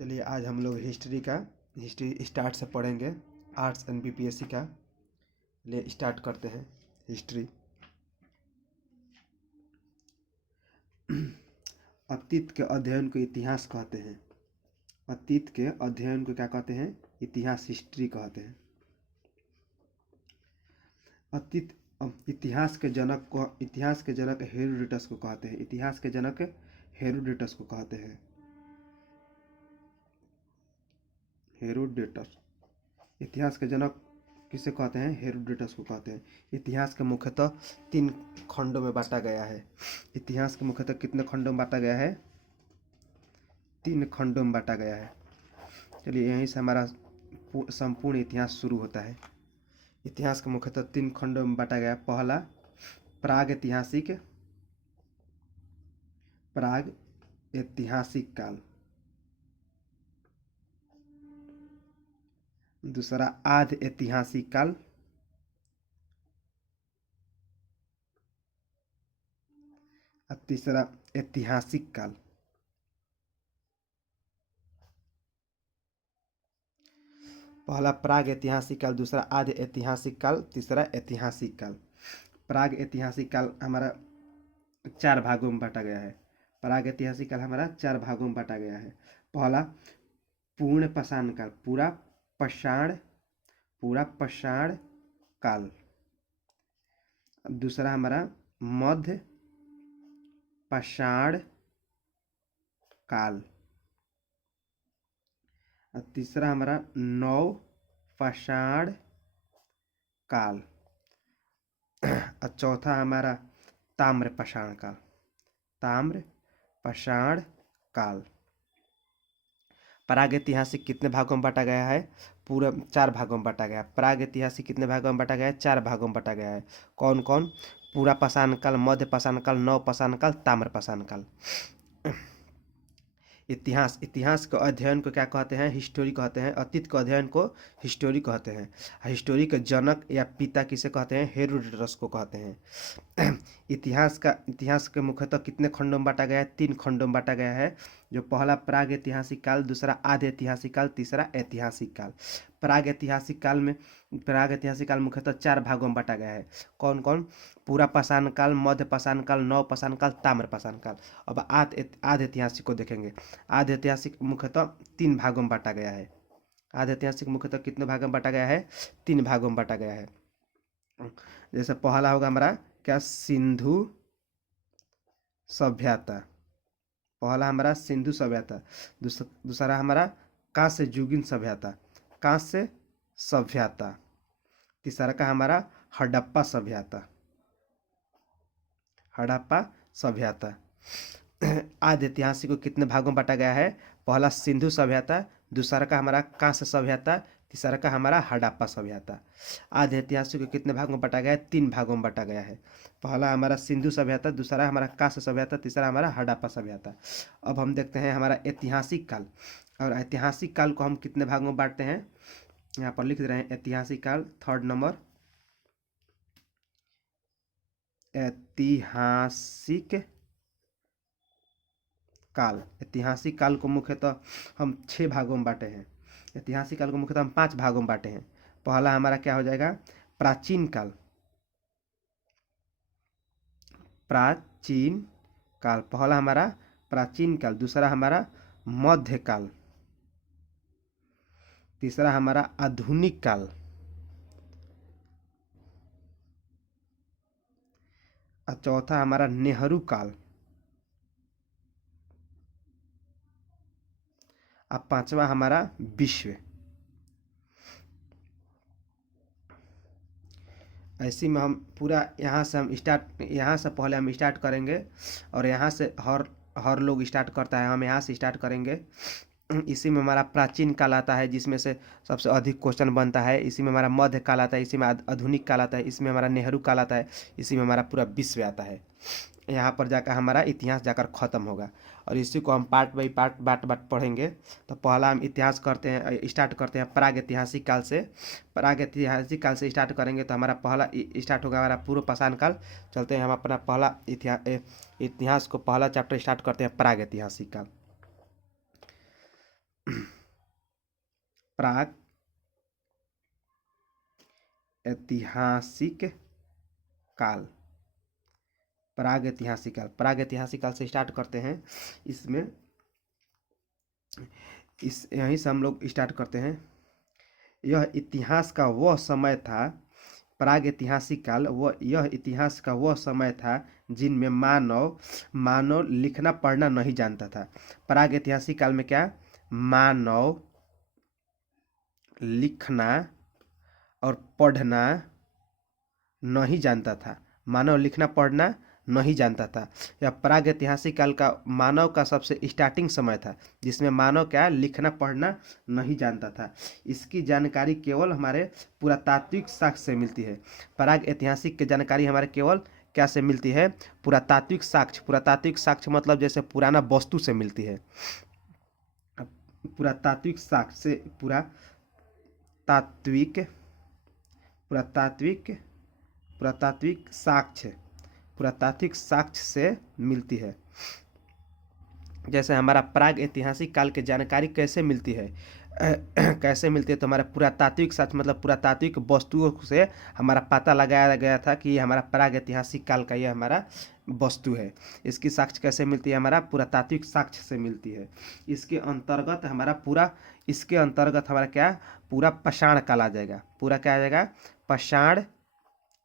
चलिए आज हम लोग हिस्ट्री स्टार्ट से पढ़ेंगे। आर्ट्स एंड बीपीएससी का लिए स्टार्ट करते हैं हिस्ट्री। अतीत के अध्ययन को इतिहास कहते हैं। अतीत के अध्ययन को क्या कहते हैं? इतिहास, हिस्ट्री कहते हैं। अतीत इतिहास के जनक हेरोडोटस को कहते हैं। इतिहास के जनक हेरोडोटस को कहते हैं। हेरोडोटस इतिहास के जनक किसे कहते हैं? हेरोडोटस को कहते हैं। इतिहास के मुख्यतः 3 खंडों में बांटा गया है। इतिहास के मुख्यतः कितने खंडों में बांटा गया है? 3 खंडों में बांटा गया है। चलिए यहीं से हमारा संपूर्ण इतिहास शुरू होता है। इतिहास के मुख्यतः 3 खंडों में बांटा गया है। पहला प्राग ऐतिहासिक काल। दूसरा आध ऐतिहासिक काल। और तीसरा ऐतिहासिक काल। पहला प्राग ऐतिहासिक काल, दूसरा आधे ऐतिहासिक काल, तीसरा ऐतिहासिक काल। प्राग ऐतिहासिक काल हमारा 4 भागों में बांटा गया है। प्राग ऐतिहासिक काल हमारा 4 भागों में बांटा गया है। पहला पूर्ण पाषाण काल, पूरा पाषाण काल। दूसरा हमारा मध्य पाषाण काल। और तीसरा हमारा नव पाषाण काल। और चौथा हमारा ताम्र पाषाण काल। प्रागैतिहासिक कितने भागों में बांटा गया है? पूरा 4 भागों में बांटा गया है। प्रागैतिहासिक कितने भागों में बांटा गया है? 4 भागों में बांटा गया है। कौन कौन? पूरा पाषाण काल, मध्य पाषाण काल, नव पाषाण काल, ताम्र पाषाण काल। इतिहास के अध्ययन को क्या कहते हैं? हिस्टोरी कहते हैं। अतीत के अध्ययन को हिस्टोरी कहते हैं। हिस्टोरी के जनक या पिता किसे कहते हैं? हेरोडोटस को कहते हैं। इतिहास के मुख्यतः कितने खंडों में बांटा गया है? 3 खंडों में बांटा गया है। जो पहला प्राग ऐतिहासिक काल, दूसरा आधे ऐतिहासिक काल, तीसरा ऐतिहासिक काल। प्राग ऐतिहासिक काल मुख्यतः 4 भागों में बांटा गया है। कौन कौन? पूरा पाषाण काल, मध्य पाषाण काल, नव पाषाण काल, ताम्र पाषाण काल। अब आधे ऐतिहासिक को देखेंगे। आधे ऐतिहासिक मुख्यतः 3 भागों में बांटा गया है। आधे ऐतिहासिक मुख्यतः कितने भागों में बांटा गया है? 3 भागों में बांटा गया है। जैसे पहला होगा हमारा क्या? सिंधु सभ्यता। पहला हमारा सिंधु सभ्यता। दूसरा हमारा कांस्य सभ्यता। तीसरा का हमारा हड़प्पा सभ्यता। आधे ऐतिहासिक को कितने भागों में बांटा गया है? पहला सिंधु सभ्यता, दूसरा का हमारा कांस्य सभ्यता, तीसरा का हमारा हड़प्पा सभ्यता। आधे ऐतिहासिक को कितने भागों में बांटा गया है? 3 भागों में बांटा गया है। पहला हमारा सिंधु सभ्यता, दूसरा हमारा कांस्य सभ्यता, तीसरा हमारा हड़प्पा सभ्यता। अब हम देखते हैं हमारा ऐतिहासिक काल। और ऐतिहासिक काल को हम कितने भागों में बांटते हैं? यहाँ पर लिख रहे हैं ऐतिहासिक काल, 3rd नंबर। ऐतिहासिक काल को मुख्यतः हम 6 भागों में बांटे हैं। ऐतिहासिक काल को मुख्यतः हम 5 भागों में बांटे हैं। पहला हमारा क्या हो जाएगा? प्राचीन काल। पहला हमारा प्राचीन काल, दूसरा हमारा मध्यकाल, तीसरा हमारा आधुनिक काल, और चौथा हमारा नेहरू काल, और 5वां हमारा विश्व। ऐसे में हम पूरा यहाँ से पहले हम स्टार्ट करेंगे। और यहाँ से हर लोग स्टार्ट करता है, हम यहाँ से स्टार्ट करेंगे। इसी में हमारा प्राचीन काल आता है, जिसमें से सबसे अधिक क्वेश्चन बनता है। इसी में हमारा मध्य काल आता है, इसी में आधुनिक काल आता है, इसमें हमारा नेहरू काल आता है, इसी में हमारा पूरा विश्व आता है। यहाँ पर जाकर हमारा इतिहास जाकर ख़त्म होगा। और इसी को हम पार्ट बाई पार्ट बाट पढ़ेंगे। तो पहला हम इतिहास स्टार्ट करते हैं प्राग ऐतिहासिक काल से। प्राग ऐतिहासिक काल से स्टार्ट करेंगे तो हमारा पहला स्टार्ट होगा हमारा पूर्व पाषाण काल। चलते हैं हम अपना पहला इतिहास को पहला चैप्टर स्टार्ट करते हैं प्राग ऐतिहासिक काल। प्राग ऐतिहासिक काल। प्राग ऐतिहासिक काल, प्राग ऐतिहासिक काल से स्टार्ट करते हैं। इसमें यहीं से हम लोग स्टार्ट करते हैं। यह इतिहास का वह समय था, प्राग ऐतिहासिक काल, यह इतिहास का वह समय था जिनमें मानव लिखना पढ़ना नहीं जानता था। प्राग ऐतिहासिक काल में क्या, मानव लिखना और पढ़ना नहीं जानता था। मानव लिखना पढ़ना नहीं जानता था। यह प्राग ऐतिहासिक काल का मानव का सबसे स्टार्टिंग समय था जिसमें मानव क्या, लिखना पढ़ना नहीं जानता था। इसकी जानकारी केवल हमारे पुरातात्विक साक्ष्य से मिलती है। प्राग ऐतिहासिक की जानकारी हमारे केवल क्या से मिलती है, पुरातात्विक साक्ष्य। पुरातात्विक साक्ष्य मतलब जैसे पुराना वस्तु से मिलती है। पुरातात्विक साक्ष्य से पुरातात्विक साक्ष्य से मिलती है। जैसे हमारा प्राग ऐतिहासिक काल की जानकारी कैसे मिलती है, कैसे मिलती है, तो हमारा पुरातात्विक साक्ष्य मतलब पुरातात्विक वस्तुओं से हमारा पता लगाया गया था कि ये हमारा प्राग ऐतिहासिक काल का ये हमारा वस्तु है। इसकी साक्ष्य कैसे मिलती है, हमारा पुरातात्विक साक्ष्य से मिलती है। इसके अंतर्गत हमारा क्या, पूरा पाषाण काल आ जाएगा। पूरा क्या आ जाएगा, पाषाण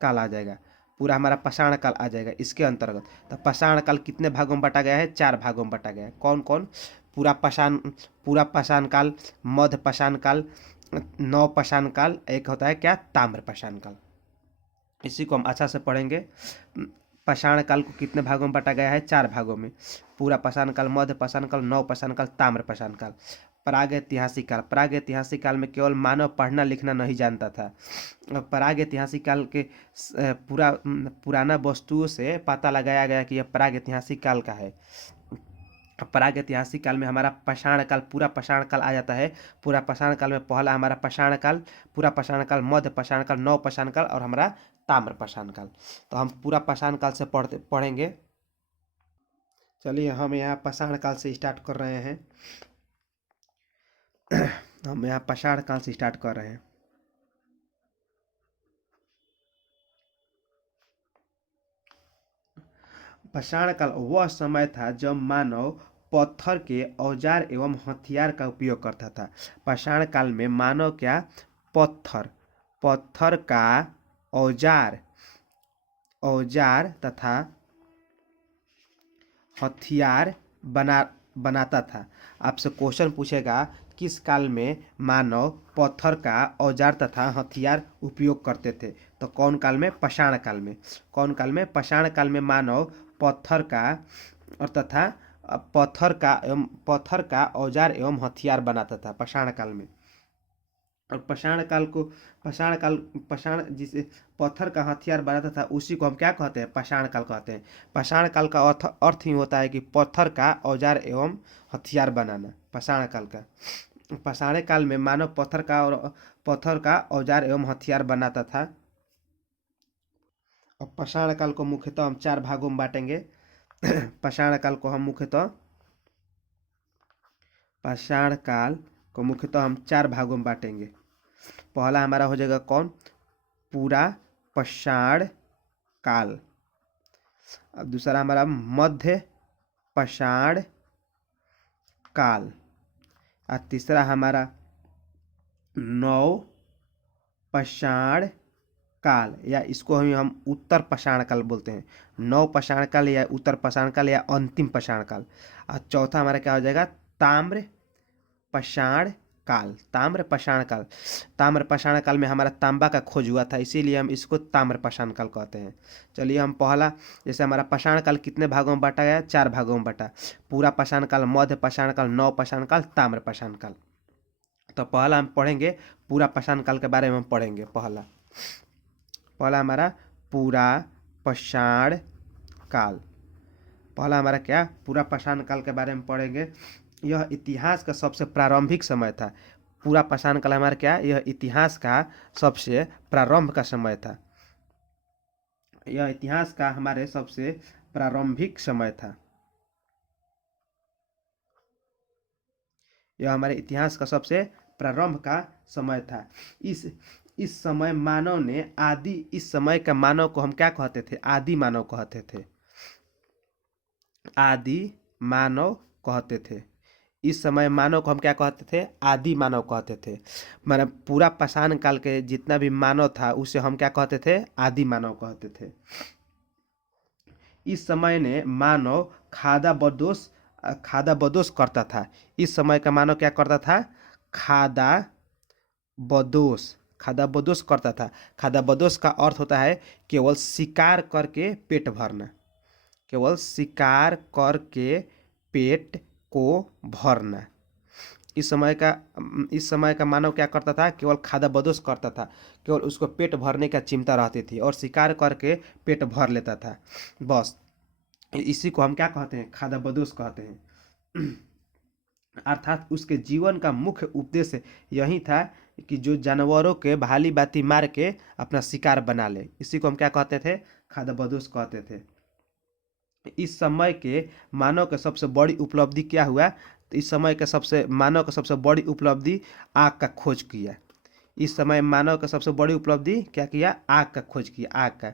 काल आ जाएगा। पूरा हमारा पाषाण काल आ जाएगा इसके अंतर्गत। तो पाषाण काल कितने भागों में बांटा गया है, 4 भागों में बांटा गया है। कौन कौन, पूरा पाषाण काल, मध्य पाषाण काल, नव पाषाण काल, एक होता है क्या, ताम्र पाषाण काल। इसी को हम अच्छा से पढ़ेंगे। पाषाण काल को कितने भागों में बांटा गया है, 4 भागों में। पूरा पाषाण काल, मध्य पाषाण काल, नव पाषाण काल, ताम्र पाषाण काल। प्राग ऐतिहासिक काल, प्राग ऐतिहासिक काल में केवल मानव पढ़ना लिखना नहीं जानता था। प्राग ऐतिहासिक काल के पुराना वस्तुओं से पता लगाया गया कि यह प्राग ऐतिहासिक काल का है। प्राग ऐतिहासिक काल में हमारा पाषाण काल, पूरा पाषाण काल आ जाता है। पूरा पाषाण काल में पहला हमारा पाषाण काल, पूरा पाषाण काल, मध्य पाषाण काल, नव पाषाण काल और हमारा ताम्र पाषाण काल। तो हम पूरा पाषाण काल से पढ़ेंगे। चलिए हम यहाँ पाषाण काल से स्टार्ट कर रहे हैं। हम यहाँ पाषाण काल से स्टार्ट कर रहे हैं। पाषाण काल वह समय था जब मानव पत्थर के औजार एवं हथियार का उपयोग करता था। पाषाण काल में मानव क्या, पत्थर का औजार तथा हथियार बनाता था। आपसे क्वेश्चन पूछेगा किस काल में मानव पत्थर का औजार तथा हथियार उपयोग करते थे, तो कौन काल में, पाषाण काल में। कौन काल में, पाषाण काल में मानव पत्थर का औजार एवं हथियार बनाता था पाषाण काल में। और पाषाण जिसे पत्थर का हथियार बनाता था उसी को हम क्या कहते हैं, पाषाण काल कहते हैं। पाषाण काल का अर्थ ही होता है कि पत्थर का औजार एवं हथियार बनाना, पाषाण काल का। पाषाण काल में मानव पत्थर का औजार एवं हथियार बनाता था। और पाषाण काल को मुख्यतः हम 4 भागों में बांटेंगे। पाषाण काल को मुख्यतः हम 4 भागों में बांटेंगे। पहला हमारा हो जाएगा कौन, पूरा पाषाण काल। अब दूसरा हमारा मध्य पाषाण काल। और तीसरा हमारा नव पाषाण काल, या इसको हम उत्तर पाषाण काल बोलते हैं। नव पाषाण काल या उत्तर पाषाण काल या अंतिम पाषाण काल। और चौथा हमारा क्या हो जाएगा, ताम्र पाषाण काल। ताम्र पाषाण काल में हमारा तांबा का खोज हुआ था, इसीलिए हम इसको ताम्र पाषाण काल कहते हैं। चलिए हम पहला, जैसे हमारा पाषाण काल कितने भागों में बांटा गया, 4 भागों में बांटा। पूरा पाषाण काल, मध्य पाषाण काल, नव पाषाण काल, ताम्र पाषाण काल। तो पहला हम पढ़ेंगे पूरा पाषाण काल के बारे में हम पढ़ेंगे। पहला हमारा पूरा पाषाण काल। पहला हमारा क्या, पूरा पाषाण काल के बारे में पढ़ेंगे। यह इतिहास का सबसे प्रारंभिक समय था। पूरा पाषाण काल हमारा क्या, यह इतिहास का सबसे प्रारंभ का समय था। यह इतिहास का हमारे सबसे प्रारंभिक समय था। यह हमारे इतिहास का सबसे प्रारंभ का समय था। इस समय मानव ने इस समय का मानव को हम क्या कहते थे? आदि मानव कहते थे। आदि मानव कहते थे। इस समय मानव को हम क्या कहते थे? आदि मानव कहते थे। माने पूरा पाषाण काल के जितना भी मानव था उसे हम क्या कहते थे? आदि मानव कहते थे। इस समय ने मानव खाद्याबदोश करता था। इस समय का मानव क्या करता था? खाद्याबदोश करता था। खाद्याबदोश का अर्थ होता है केवल शिकार करके पेट भरना। केवल शिकार करके पेट को भरना। इस समय का मानव क्या करता था? केवल खाद्याबदोश करता था। केवल उसको पेट भरने का चिंता रहती थी और शिकार करके पेट भर लेता था, बस। इसी को हम क्या कहते हैं? खाद्याबदोश कहते हैं। अर्थात उसके जीवन का मुख्य उद्देश्य यही था कि जो जानवरों के भाली बाती मार के अपना शिकार बना ले। इसी को हम क्या कहते थे? खाद्याबदोश कहते थे। इस समय के मानव के सबसे बड़ी उपलब्धि क्या हुआ? तो इस समय के मानव का सबसे बड़ी उपलब्धि आग का खोज किया। इस समय मानव का सबसे बड़ी उपलब्धि क्या किया? आग का खोज किया। आग का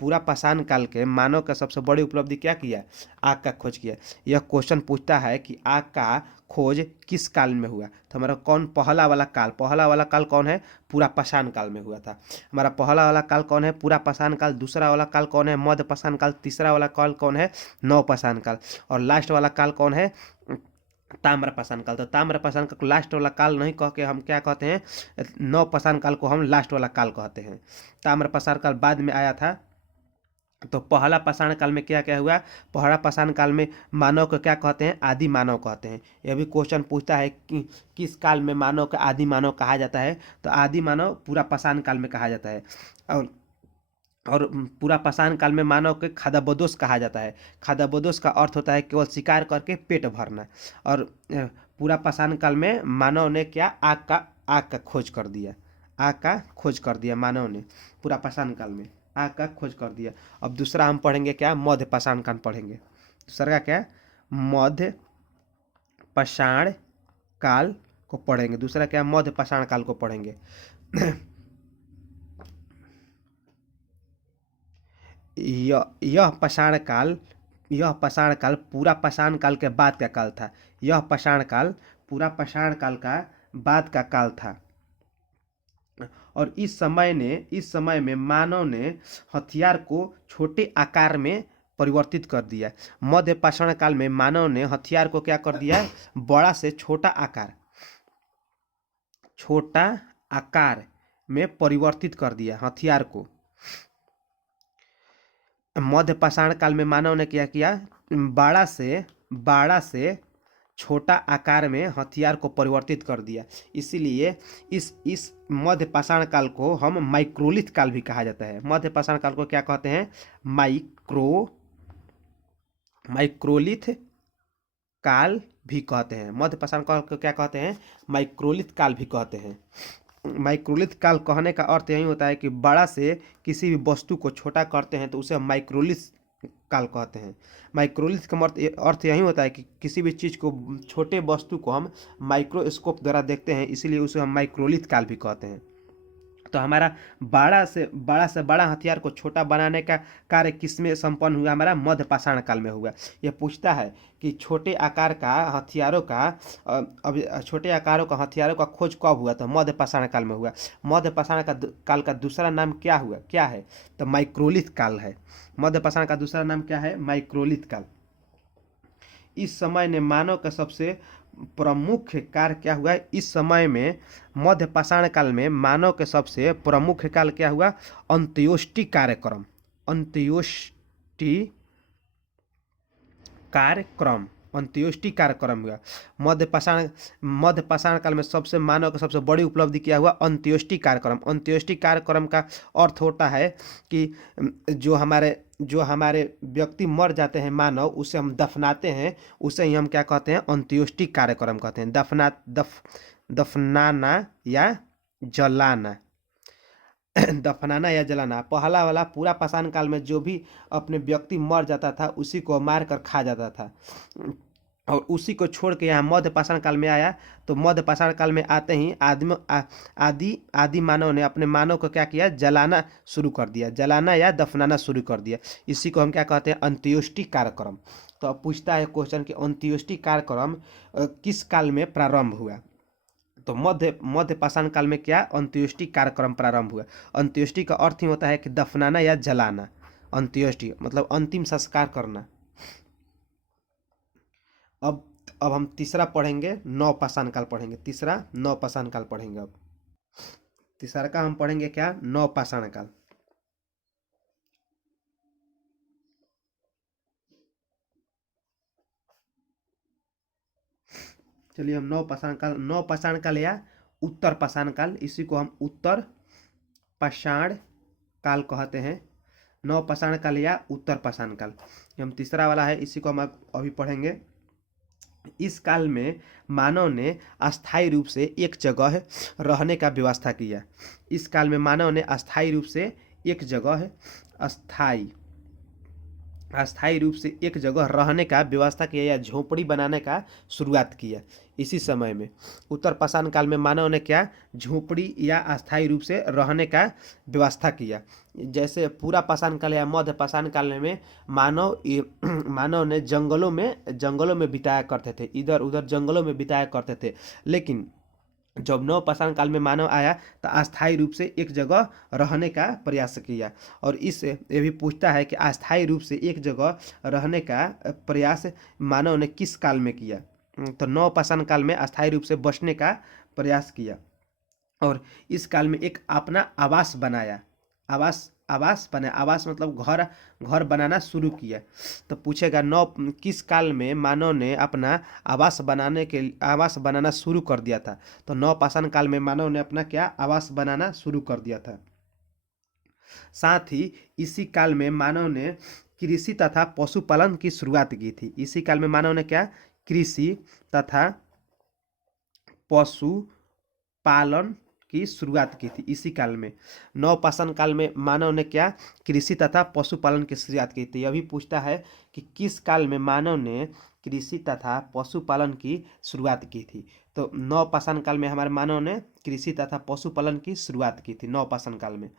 पूरा पाषाण काल के मानव का सबसे बड़ी उपलब्धि क्या किया? आग का खोज किया। यह क्वेश्चन पूछता है कि आग का खोज किस काल में हुआ? तो हमारा पहला वाला काल कौन है? पूरा पाषाण काल में हुआ था। हमारा पहला वाला काल कौन है? पूरा पाषाण काल। दूसरा वाला काल कौन है? मध्य पाषाण काल। तीसरा वाला काल कौन है? नव पाषाण काल। और लास्ट वाला काल कौन है? ताम्र पाषाण काल। तो ताम्र पाषाण काल को लास्ट वाला काल नहीं कह के हम क्या कहते हैं? नव पाषाण काल को हम लास्ट वाला काल कहते हैं। ताम्र पाषाण काल बाद में आया था। तो पहला पाषाण काल में क्या क्या हुआ? पहला पाषाण काल में मानव को क्या कहते हैं? आदि मानव कहते हैं। यह भी क्वेश्चन पूछता है कि किस काल में मानव का आदि मानव कहा जाता है? तो आदि मानव पूरा पाषाण काल में कहा जाता है। और पूरा पाषाण काल में मानव के खाद्याबदोश कहा जाता है। खाद्याबदोश का अर्थ होता है केवल शिकार करके पेट भरना। और पूरा पाषाण काल में मानव ने क्या? आग का खोज कर दिया। आग का खोज कर दिया मानव ने। पूरा पाषाण काल में आग का खोज कर दिया। अब दूसरा हम पढ़ेंगे क्या? मध्य पाषाण काल पढ़ेंगे। दूसरा का क्या? मध्य पाषाण काल को पढ़ेंगे। दूसरा क्या? मध्य पाषाण काल को पढ़ेंगे। यह पाषाण काल पूरा पाषाण काल के बाद का काल था। यह पाषाण काल पूरा पाषाण काल का बाद का काल था। और इस समय में मानव ने हथियार को छोटे आकार में परिवर्तित कर दिया। मध्य पाषाण काल में मानव ने हथियार को क्या कर दिया? बड़ा से छोटा आकार में परिवर्तित कर दिया हथियार को। मध्य पाषाण काल में मानव ने क्या किया? बड़ा से छोटा आकार में हथियार को परिवर्तित कर दिया। इसीलिए इस मध्य पाषाण काल को हम माइक्रोलिथ काल भी कहा जाता है। मध्य पाषाण काल को क्या कहते हैं? माइक्रोलिथ काल भी कहते हैं। मध्य पाषाण काल को क्या कहते हैं? माइक्रोलिथ काल भी कहते हैं। माइक्रोलिथ काल कहने का अर्थ यही होता है कि बड़ा से किसी भी वस्तु को छोटा करते हैं तो उसे हम माइक्रोलिथ काल कहते हैं। माइक्रोलिथ का अर्थ यही होता है कि किसी भी चीज़ को, छोटे वस्तु को हम माइक्रोस्कोप द्वारा देखते हैं, इसीलिए उसे हम माइक्रोलिथ काल भी कहते हैं। तो हमारा बड़ा से बड़ा हथियार को छोटा बनाने का कार्य किसमें संपन्न हुआ? हमारा मध्य पाषाण काल में हुआ। यह पूछता है कि छोटे आकारों का खोज कब हुआ? तो मध्य पाषाण काल में हुआ। मध्य पाषाण काल का दूसरा नाम क्या है? तो माइक्रोलिथ काल है। मध्य पाषाण का दूसरा नाम क्या है? माइक्रोलिथ काल। इस समय ने मानव का सबसे प्रमुख कार्य क्या हुआ? इस समय में मध्य पाषाण काल में मानव के सबसे प्रमुख काल क्या हुआ? अंत्योष्टि कार्यक्रम हुआ। मध्य पाषाण काल में मानव का सबसे बड़ी उपलब्धि क्या हुआ? अंत्योष्टि कार्यक्रम। अंत्योष्टि कार्यक्रम का अर्थ होता है कि जो हमारे व्यक्ति मर जाते हैं मानव, उसे हम दफनाते हैं, उसे ही हम क्या कहते हैं? अंत्योष्टि कार्यक्रम कहते हैं। दफनाना या जलाना। दफनाना या जलाना। पहला वाला पूरा पाषाण काल में जो भी अपने व्यक्ति मर जाता था उसी को मार कर खा जाता था। और उसी को छोड़ के यहाँ मध्य पाषाण काल में आया। तो मध्य पाषाण काल में आते ही आदि मानव ने अपने मानव को क्या किया, जलाना शुरू कर दिया, जलाना या दफनाना शुरू कर दिया। इसी को हम क्या कहते हैं, अंत्योष्टि कार्यक्रम। तो अब पूछता है क्वेश्चन कि अंत्योष्टि कार्यक्रम किस काल में प्रारंभ हुआ। तो मध्य पाषाण काल में क्या अंत्योष्टि कार्यक्रम प्रारंभ हुआ। अंत्योष्टि का अर्थ ही होता है कि दफनाना या जलाना। अंत्योष्टि मतलब अंतिम संस्कार करना। अब हम तीसरा पढ़ेंगे, नव पाषाण काल पढ़ेंगे। तीसरा नव पाषाण काल पढ़ेंगे। अब तीसरा का हम पढ़ेंगे क्या, नव पाषाण काल। चलिए हम नव पाषाण काल या उत्तर पाषाण काल, इसी को हम उत्तर पाषाण काल कहते हैं। नव पाषाण काल या उत्तर पाषाण काल, ये हम तीसरा वाला है, इसी को हम अभी पढ़ेंगे। इस काल में मानव ने अस्थायी रूप से एक जगह रहने का व्यवस्था किया। इस काल में मानव ने अस्थायी रूप से एक जगह अस्थायी रूप से एक जगह रहने का व्यवस्था किया या झोपड़ी बनाने का शुरुआत किया। इसी समय में उत्तर पाषाण काल में मानव ने क्या, झोपड़ी या अस्थायी रूप से रहने का व्यवस्था किया। जैसे पूरा पाषाण काल या मध्य पाषाण काल में मानव ने जंगलों में बिताया करते थे, इधर उधर जंगलों में बिताया करते थे। लेकिन जब नव पाषाण काल में मानव आया तो अस्थायी रूप से एक जगह रहने का प्रयास किया। और ये भी पूछता है कि अस्थायी रूप से एक जगह रहने का प्रयास मानव ने किस काल में किया। तो नव पाषाण काल में अस्थायी रूप से बसने का प्रयास किया और इस काल में एक अपना आवास बनाया। आवास मतलब घर बनाना शुरू किया। तो पूछेगा किस काल में मानव ने अपना आवास बनाना शुरू कर दिया था। तो नव पाषाण काल में मानव ने अपना क्या, आवास बनाना शुरू कर दिया था। साथ ही इसी काल में मानव ने कृषि तथा पशुपालन की शुरुआत की थी। इसी काल में मानव ने क्या, कृषि तथा पशुपालन की शुरुआत की थी। इसी काल में नव पाषाण काल में मानव ने क्या, कृषि तथा पशुपालन की शुरुआत की थी। अभी पूछता है कि किस काल में मानव ने कृषि तथा पशुपालन की शुरुआत की थी। तो नव पाषाण काल में हमारे मानव ने कृषि तथा पशुपालन की शुरुआत की थी, नव पाषाण काल में।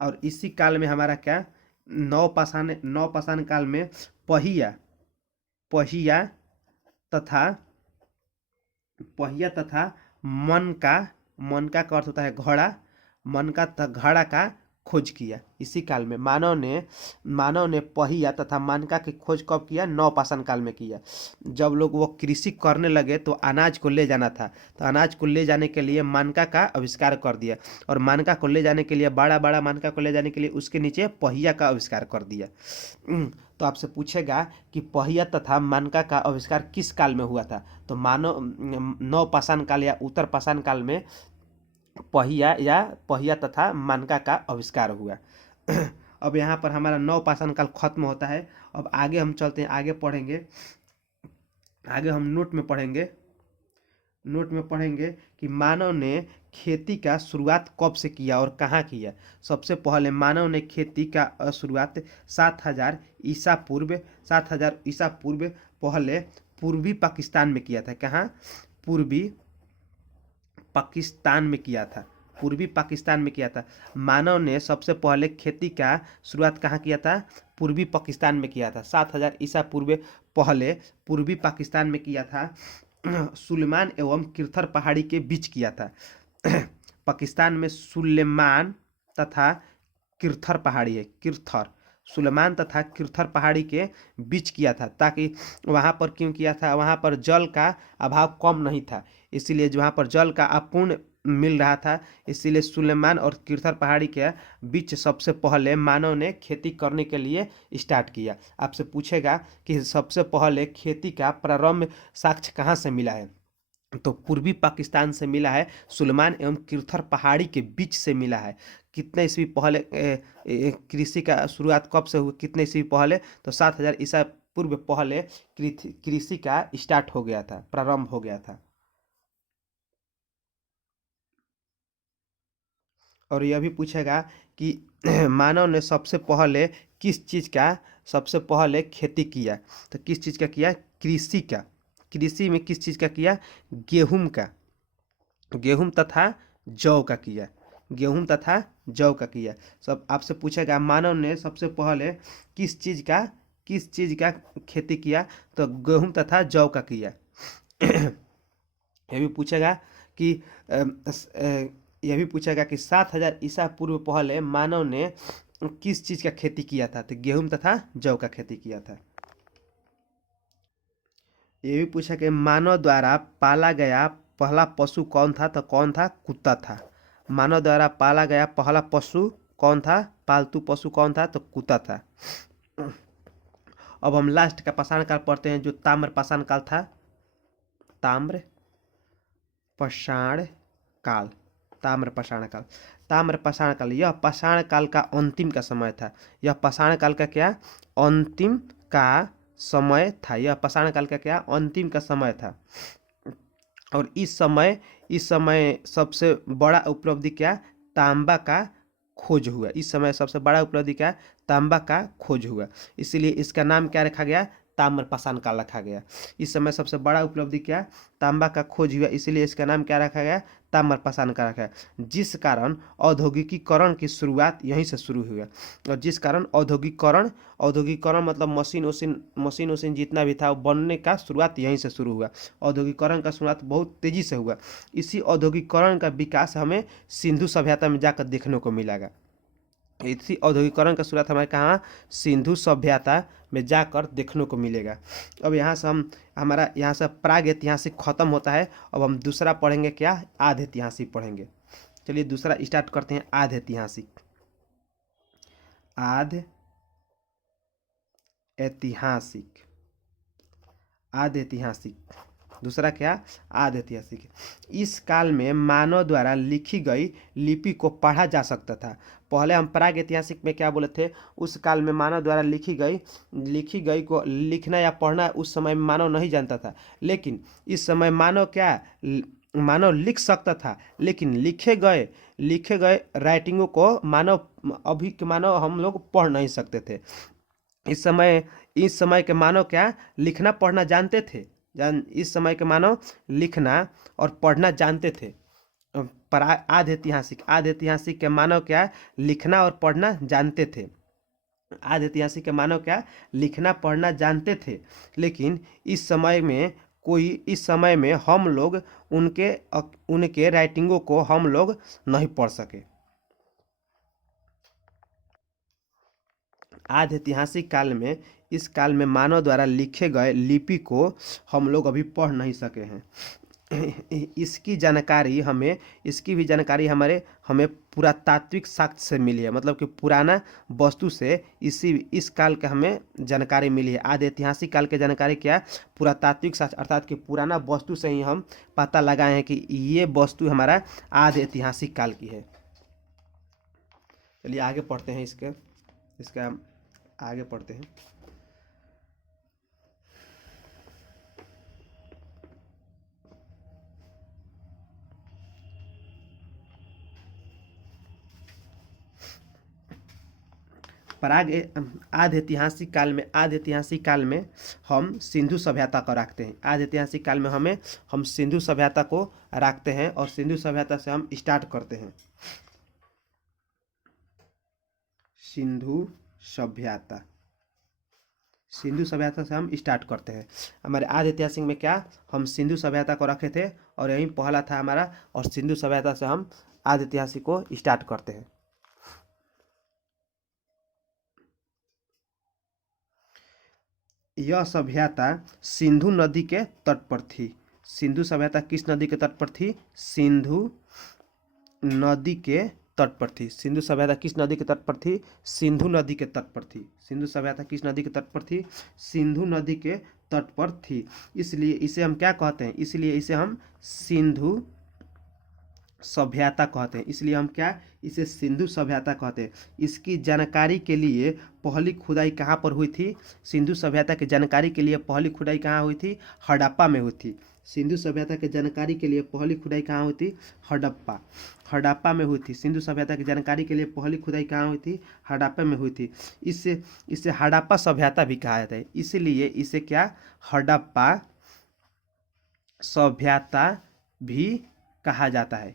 और इसी काल में हमारा क्या, नव पाषाण काल में पहिया तथा मन का अर्थ होता है घोड़ा, मन का तथा घड़ा का खोज किया। इसी काल में मानव ने पहिया तथा मनका की खोज कब किया, नव पाषाण काल में किया। जब लोग वो कृषि करने लगे तो अनाज को ले जाना था, तो अनाज को ले जाने के लिए मनका का आविष्कार कर दिया। और मनका को ले जाने के लिए बड़ा मनका को ले जाने के लिए उसके नीचे पहिया का आविष्कार कर दिया। तो आपसे पूछेगा कि पहिया तथा मनका का आविष्कार किस काल में हुआ था। तो नव पाषाण काल या उत्तर पाषाण काल में पहिया तथा मनका का आविष्कार हुआ। अब यहाँ पर हमारा नव पाषाण काल खत्म होता है। अब आगे हम चलते हैं, आगे पढ़ेंगे। आगे हम नोट में पढ़ेंगे कि मानव ने खेती का शुरुआत कब से किया और कहाँ किया। सबसे पहले मानव ने खेती का शुरुआत 7000 ईसा पूर्व पहले पूर्वी पाकिस्तान में किया था। कहाँ, पूर्वी पाकिस्तान में किया था। मानव ने सबसे पहले खेती का शुरुआत कहाँ किया था, पूर्वी पाकिस्तान में किया था। 7000 ईसा पूर्व पहले पूर्वी पाकिस्तान में किया था। सुलेमान एवं किरथर पहाड़ी के बीच किया था। पाकिस्तान में सुलेमान तथा किरथर पहाड़ी है, सुलेमान तथा किरथर पहाड़ी के बीच किया था। ताकि वहाँ पर क्यों किया था, वहाँ पर जल का अभाव कम नहीं था, इसीलिए वहाँ पर जल का अपूर्ण मिल रहा था। इसीलिए सुलेमान और किरथर पहाड़ी के बीच सबसे पहले मानव ने खेती करने के लिए स्टार्ट किया। आपसे पूछेगा कि सबसे पहले खेती का प्रारंभ साक्ष्य कहाँ से मिला है। तो पूर्वी पाकिस्तान से मिला है, सुलेमान एवं किरथर पहाड़ी के बीच से मिला है। कितने ईस्वी पहले कृषि का शुरुआत कब से हुआ, कितने ईस्वी पहले, तो 7000 ईसा पूर्व पहले कृषि का स्टार्ट हो गया था, प्रारंभ हो गया था। और यह भी पूछेगा कि मानव ने सबसे पहले किस चीज़ का सबसे पहले खेती किया? तो किस चीज़ का किया? कृषि का। कृषि में किस चीज़ का किया? गेहूं का। गेहूं तथा जौ का किया। गेहूं तथा जौ का किया। सब आपसे पूछेगा मानव ने सबसे पहले किस चीज़ का खेती किया? तो गेहूं तथा जौ का किया। यह भी पूछेगा कि यह भी पूछेगा कि 7000 ईसा पूर्व पहले मानव ने किस चीज़ का खेती किया था? तो गेहूं तथा जौ का खेती किया था। ये भी पूछा कि मानव द्वारा पाला गया पहला पशु कौन था? तो कौन था? कुत्ता था। मानव द्वारा पाला गया पहला पशु कौन था? पालतू पशु कौन था? तो कुत्ता था। अब हम लास्ट का पाषाण काल पढ़ते हैं, जो ताम्र पाषाण काल था। ताम्र पाषाण काल। ताम्र पाषाण काल। ताम्र पाषाण काल, यह पाषाण काल का अंतिम का समय था। यह पाषाण काल का क्या? अंतिम का समय था। यह पाषाण काल का क्या? अंतिम का समय था। और इस समय सबसे बड़ा उपलब्धि क्या? तांबा का खोज हुआ। इस समय सबसे बड़ा उपलब्धि क्या? तांबा का खोज हुआ। इसीलिए इसका नाम क्या रखा गया? ताम्र पाषाण काल रखा गया। इस समय सबसे बड़ा उपलब्धि क्या? तांबा का खोज हुआ, इसीलिए इसका नाम क्या रखा गया? ताम्र पाषाण काल रखा गया। जिस कारण औद्योगिकीकरण की शुरुआत यहीं से शुरू हुआ। और जिस कारण औद्योगिकीकरण मतलब मशीन वशीन जितना भी था वो बनने का शुरुआत यहीं से शुरू हुआ। औद्योगिकीकरण का शुरुआत बहुत तेजी से हुआ। इसी औद्योगिकीकरण का विकास हमें सिंधु सभ्यता में जाकर देखने को मिलेगा। इसी औद्योगिकरण का शुरुआत हमारे कहाँ? सिंधु सभ्यता में जाकर देखने को मिलेगा। अब यहाँ से हमारा यहाँ से प्राग ऐतिहासिक खत्म होता है। अब हम दूसरा पढ़ेंगे क्या? आध ऐतिहासिक पढ़ेंगे। चलिए दूसरा स्टार्ट करते हैं। आध ऐतिहासिक। आध ऐतिहासिक। आध ऐतिहासिक। दूसरा क्या? आध ऐतिहासिक। इस काल में मानव द्वारा लिखी गई लिपि को पढ़ा जा सकता था। पहले हम प्राग ऐतिहासिक में क्या बोले थे? उस काल में मानव द्वारा लिखी गई को लिखना या पढ़ना उस समय में मानव नहीं जानता था। लेकिन इस समय मानव लिख सकता था, लेकिन लिखे गए राइटिंगों को अभी के मानव हम लोग पढ़ नहीं सकते थे। इस समय के मानव क्या? लिखना पढ़ना जानते थे। इस समय के मानव लिखना और पढ़ना जानते थे। पर आध ऐतिहासिक के मानव क्या? लिखना और पढ़ना जानते थे। आध ऐतिहासिक के मानव क्या? लिखना पढ़ना जानते थे। लेकिन इस समय में हम लोग उनके राइटिंगों को हम लोग नहीं पढ़ सके। आध ऐतिहासिक काल में, इस काल में मानव द्वारा लिखे गए लिपि को हम लोग अभी पढ़ नहीं सके हैं। इसकी भी जानकारी हमें पुरातात्विक साक्ष्य से मिली है। मतलब कि पुराना वस्तु से इस काल के हमें जानकारी मिली है। आधि ऐतिहासिक काल की जानकारी क्या? पुरातात्विक साक्ष्य, अर्थात कि पुराना वस्तु से ही हम पता लगाए हैं कि ये वस्तु हमारा आधि ऐतिहासिक काल की है। चलिए आगे पढ़ते हैं। इसका आगे पढ़ते हैं। आधि ऐतिहासिक काल में हम सिंधु सभ्यता को रखते हैं। आधि ऐतिहासिक काल में हम सिंधु सभ्यता को रखते हैं और सिंधु सभ्यता से हम स्टार्ट करते हैं। सिंधु सभ्यता से हम स्टार्ट करते हैं। हमारे आधि ऐतिहासिक में क्या? हम सिंधु सभ्यता को रखे थे और यही पहला था हमारा, और सिंधु सभ्यता से हम आधि ऐतिहासिक को स्टार्ट करते हैं। यह सभ्यता सिंधु नदी के तट पर थी। सिंधु सभ्यता किस नदी के तट पर थी? सिंधु नदी के तट पर थी। सिंधु सभ्यता किस नदी के तट पर थी? सिंधु नदी के तट पर थी। सिंधु सभ्यता किस नदी के तट पर थी? सिंधु नदी के तट पर थी। इसलिए इसे हम क्या कहते हैं? इसलिए इसे हम सिंधु सभ्यता कहते हैं। इसलिए हम क्या? इसे सिंधु सभ्यता कहते हैं। इसकी जानकारी के लिए पहली खुदाई कहाँ पर हुई थी? सिंधु सभ्यता की जानकारी के लिए पहली खुदाई कहाँ हुई थी? हड़प्पा में हुई थी। सिंधु सभ्यता के जानकारी के लिए पहली खुदाई कहाँ हुई थी? हड़प्पा, हड़प्पा में हुई थी। सिंधु सभ्यता की जानकारी के लिए पहली खुदाई कहाँ हुई थी? हड़प्पा में हुई थी। इससे इसे हड़प्पा सभ्यता भी कहा जाता है, इसीलिए इसे क्या, हड़प्पा सभ्यता भी कहा जाता है।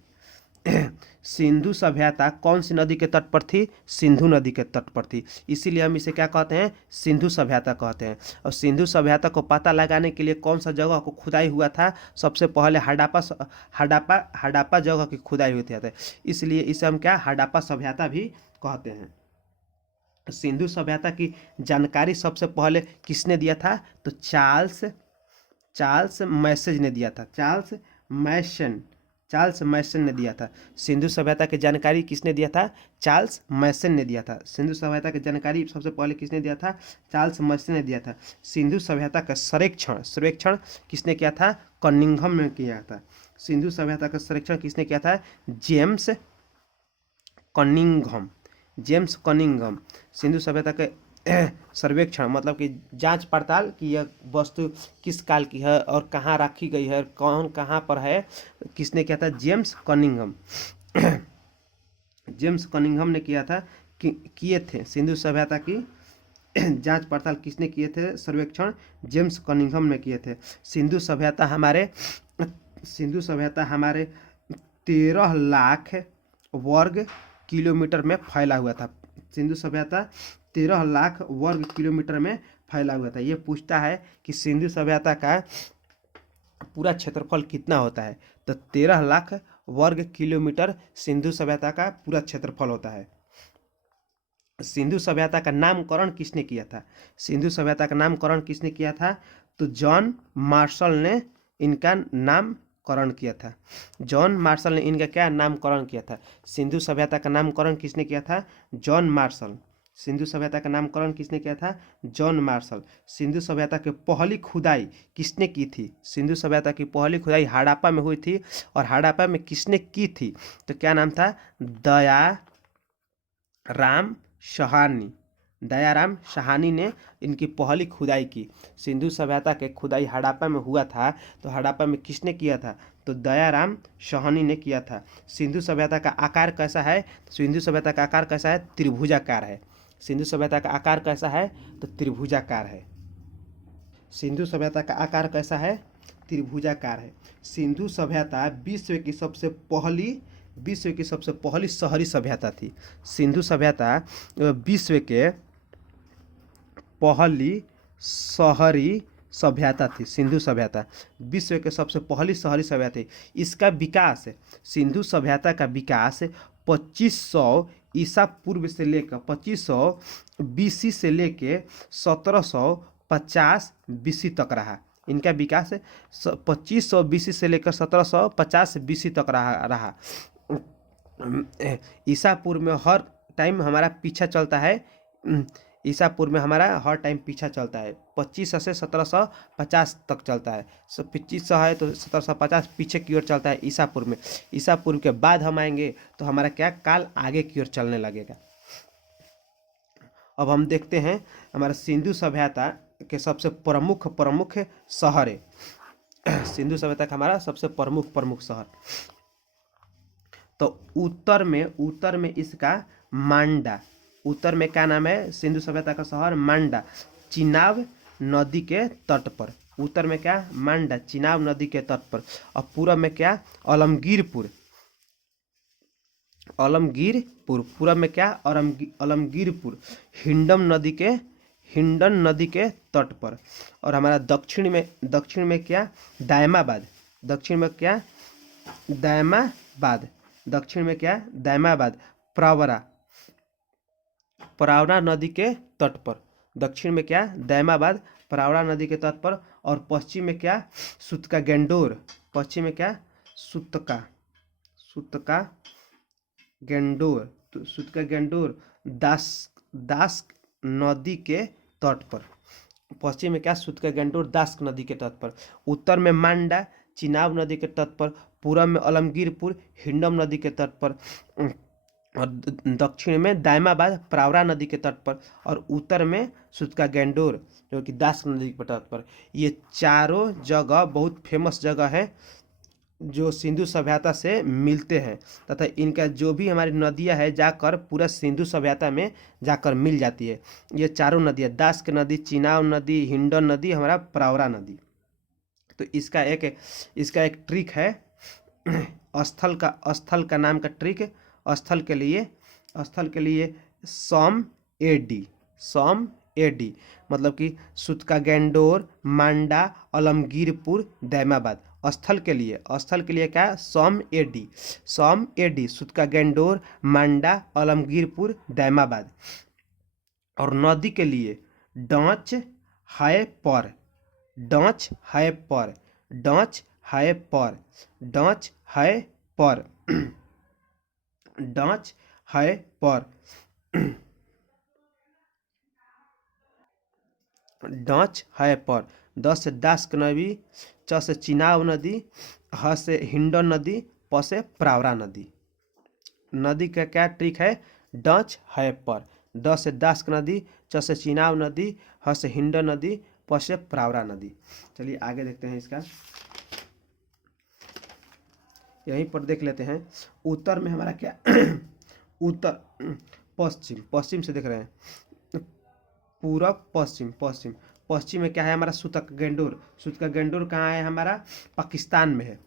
सिंधु सभ्यता कौन सी नदी के तट पर थी? सिंधु नदी के तट पर थी, इसीलिए हम इसे क्या कहते हैं? सिंधु सभ्यता कहते हैं। और सिंधु सभ्यता को पता लगाने के लिए कौन सा जगह को खुदाई हुआ था? सबसे पहले हड़प्पा जगह की खुदाई हुई थी, इसलिए इसे हम क्या, हड़प्पा सभ्यता भी कहते हैं। सिंधु सभ्यता की जानकारी सबसे पहले किसने दिया था? तो चार्ल्स मैसेज ने दिया था। चार्ल्स मैसन ने दिया था। सिंधु सभ्यता की जानकारी किसने दिया था? चार्ल्स मैसन ने दिया था। सिंधु सभ्यता की जानकारी सबसे पहले किसने दिया था? चार्ल्स मैसन ने दिया था। सिंधु सभ्यता का सर्वेक्षण किसने किया था? कनिंघम ने किया था। सिंधु सभ्यता का सर्वेक्षण किसने किया था? James Cunningham. सिंधु सभ्यता के सर्वेक्षण मतलब कि जांच पड़ताल कि यह वस्तु किस काल की है और कहाँ रखी गई है, कौन कहाँ पर है, किसने किया था? जेम्स कनिंघम ने किया था, किए थे। सिंधु सभ्यता की जांच पड़ताल किसने किए थे? सर्वेक्षण जेम्स कनिंघम ने किए थे। सिंधु सभ्यता हमारे 13 लाख वर्ग किलोमीटर में फैला हुआ था। सिंधु सभ्यता 13 लाख वर्ग किलोमीटर में फैला हुआ था। ये पूछता है कि सिंधु सभ्यता का पूरा क्षेत्रफल कितना होता है? तो 13 लाख वर्ग किलोमीटर सिंधु सभ्यता का पूरा क्षेत्रफल होता है। सिंधु सभ्यता का नामकरण किसने किया था? सिंधु सभ्यता का नामकरण किसने किया था? तो जॉन मार्शल ने इनका नामकरण किया था। जॉन मार्शल ने इनका क्या नामकरण किया था? सिंधु सभ्यता का नामकरण किसने किया था? John Marshall. सिंधु सभ्यता का नामकरण किसने किया था? John Marshall. सिंधु सभ्यता की पहली खुदाई किसने की थी? सिंधु सभ्यता की पहली खुदाई हड़प्पा में हुई थी। और हड़प्पा में किसने की थी? तो क्या नाम था? दयाराम साहनी ने इनकी पहली खुदाई की। सिंधु सभ्यता के खुदाई हड़प्पा में हुआ था, तो हड़प्पा में किसने किया था? तो दयाराम साहनी ने किया था। सिंधु सभ्यता का आकार कैसा है? सिंधु सभ्यता का आकार कैसा है? त्रिभुजाकार है। सिंधु सभ्यता का आकार कैसा है? तो त्रिभुजाकार है। सिंधु सभ्यता का आकार कैसा है? त्रिभुजाकार है। सिंधु सभ्यता विश्व की सबसे पहली शहरी सभ्यता थी। सिंधु सभ्यता विश्व के पहली शहरी सभ्यता थी। सिंधु सभ्यता विश्व के सबसे पहली शहरी सभ्यता थी। इसका विकास, सिंधु सभ्यता का विकास 2500 ईसा पूर्व से लेकर 2500 BC से लेके 1750 BC तक रहा। इनका विकास 2500 BC से लेकर 1750 BC तक रहा। ईसा पूर्व में हर टाइम हमारा पीछा चलता है। ईसा पूर्व में हमारा हर टाइम पीछा चलता है। 2500 से 1750 तक चलता है। 2500 है तो 1750 पीछे की ओर चलता है ईसा पूर्व में। ईसा पूर्व के बाद हम आएंगे तो हमारा क्या काल आगे की ओर चलने लगेगा। अब हम देखते हैं हमारा सिंधु सभ्यता के सबसे प्रमुख शहर है। सिंधु सभ्यता का हमारा सबसे प्रमुख शहर, तो उत्तर में इसका मांडा। उत्तर में क्या नाम है? सिंधु सभ्यता का शहर मांडा, चिनाब नदी के तट पर। उत्तर में क्या? मांडा, चिनाब नदी के तट पर। और पूर्व में क्या? आलमगीरपुर। पूर्व में क्या? आलमगीरपुर, हिंडन नदी के तट पर। और हमारा दक्षिण में क्या? दायमाबाद। दक्षिण में क्या? दायमाबाद, प्रावरा नदी के तट पर। दक्षिण में क्या? दायमाबाद, प्रावरा नदी के तट पर। और पश्चिम में क्या? सुतका गेंडोर। पश्चिम में क्या? सुतका गेंडोर दास नदी के तट पर। पश्चिम में क्या? सुतका गेंडोर दास नदी के तट पर। उत्तर में मांडा, चिनाब नदी के तट पर। पूर्व में आलमगीरपुर, हिंडम नदी के तट पर। और दक्षिण में दायमाबाद प्रावरा नदी के तट पर, और उत्तर में सुतका गैंडोर जो कि दास नदी के तट पर। ये चारों जगह बहुत फेमस जगह है जो सिंधु सभ्यता से मिलते हैं, तथा इनका जो भी हमारी नदियां है जाकर पूरा सिंधु सभ्यता में जाकर मिल जाती है। ये चारों नदियां, दास की नदी, चिनाब नदी, हिंडन नदी, हमारा प्रावरा नदी। तो इसका एक ट्रिक है स्थल का नाम का ट्रिक, स्थल के लिए सम एडी, मतलब कि सुतका गैंडोर, मांडा, आलमगीरपुर, दैमाबाद। स्थल के लिए क्या है? सम एडी, सुतका गैंडोर, मांडा, आलमगीरपुर, दैमाबाद। और नदी के लिए डच है पर, डच है पर, डच है पर, डच है पर, डच है पर, डच है पर। द से दास नदी, च से चिनाब नदी, ह से हिंडन नदी, प से प्रावरा नदी। नदी का क्या ट्रिक है? डच है पर। द से दास नदी, च से चिनाब नदी, ह से हिंडन नदी, प से प्रावरा नदी। चलिए आगे देखते हैं इसका, यहीं पर देख लेते हैं। उत्तर में हमारा क्या उत्तर पश्चिम से देख रहे हैं, पूरब पश्चिम। पश्चिम में क्या है? हमारा सुतका गैंडोर कहाँ है? हमारा पाकिस्तान में है।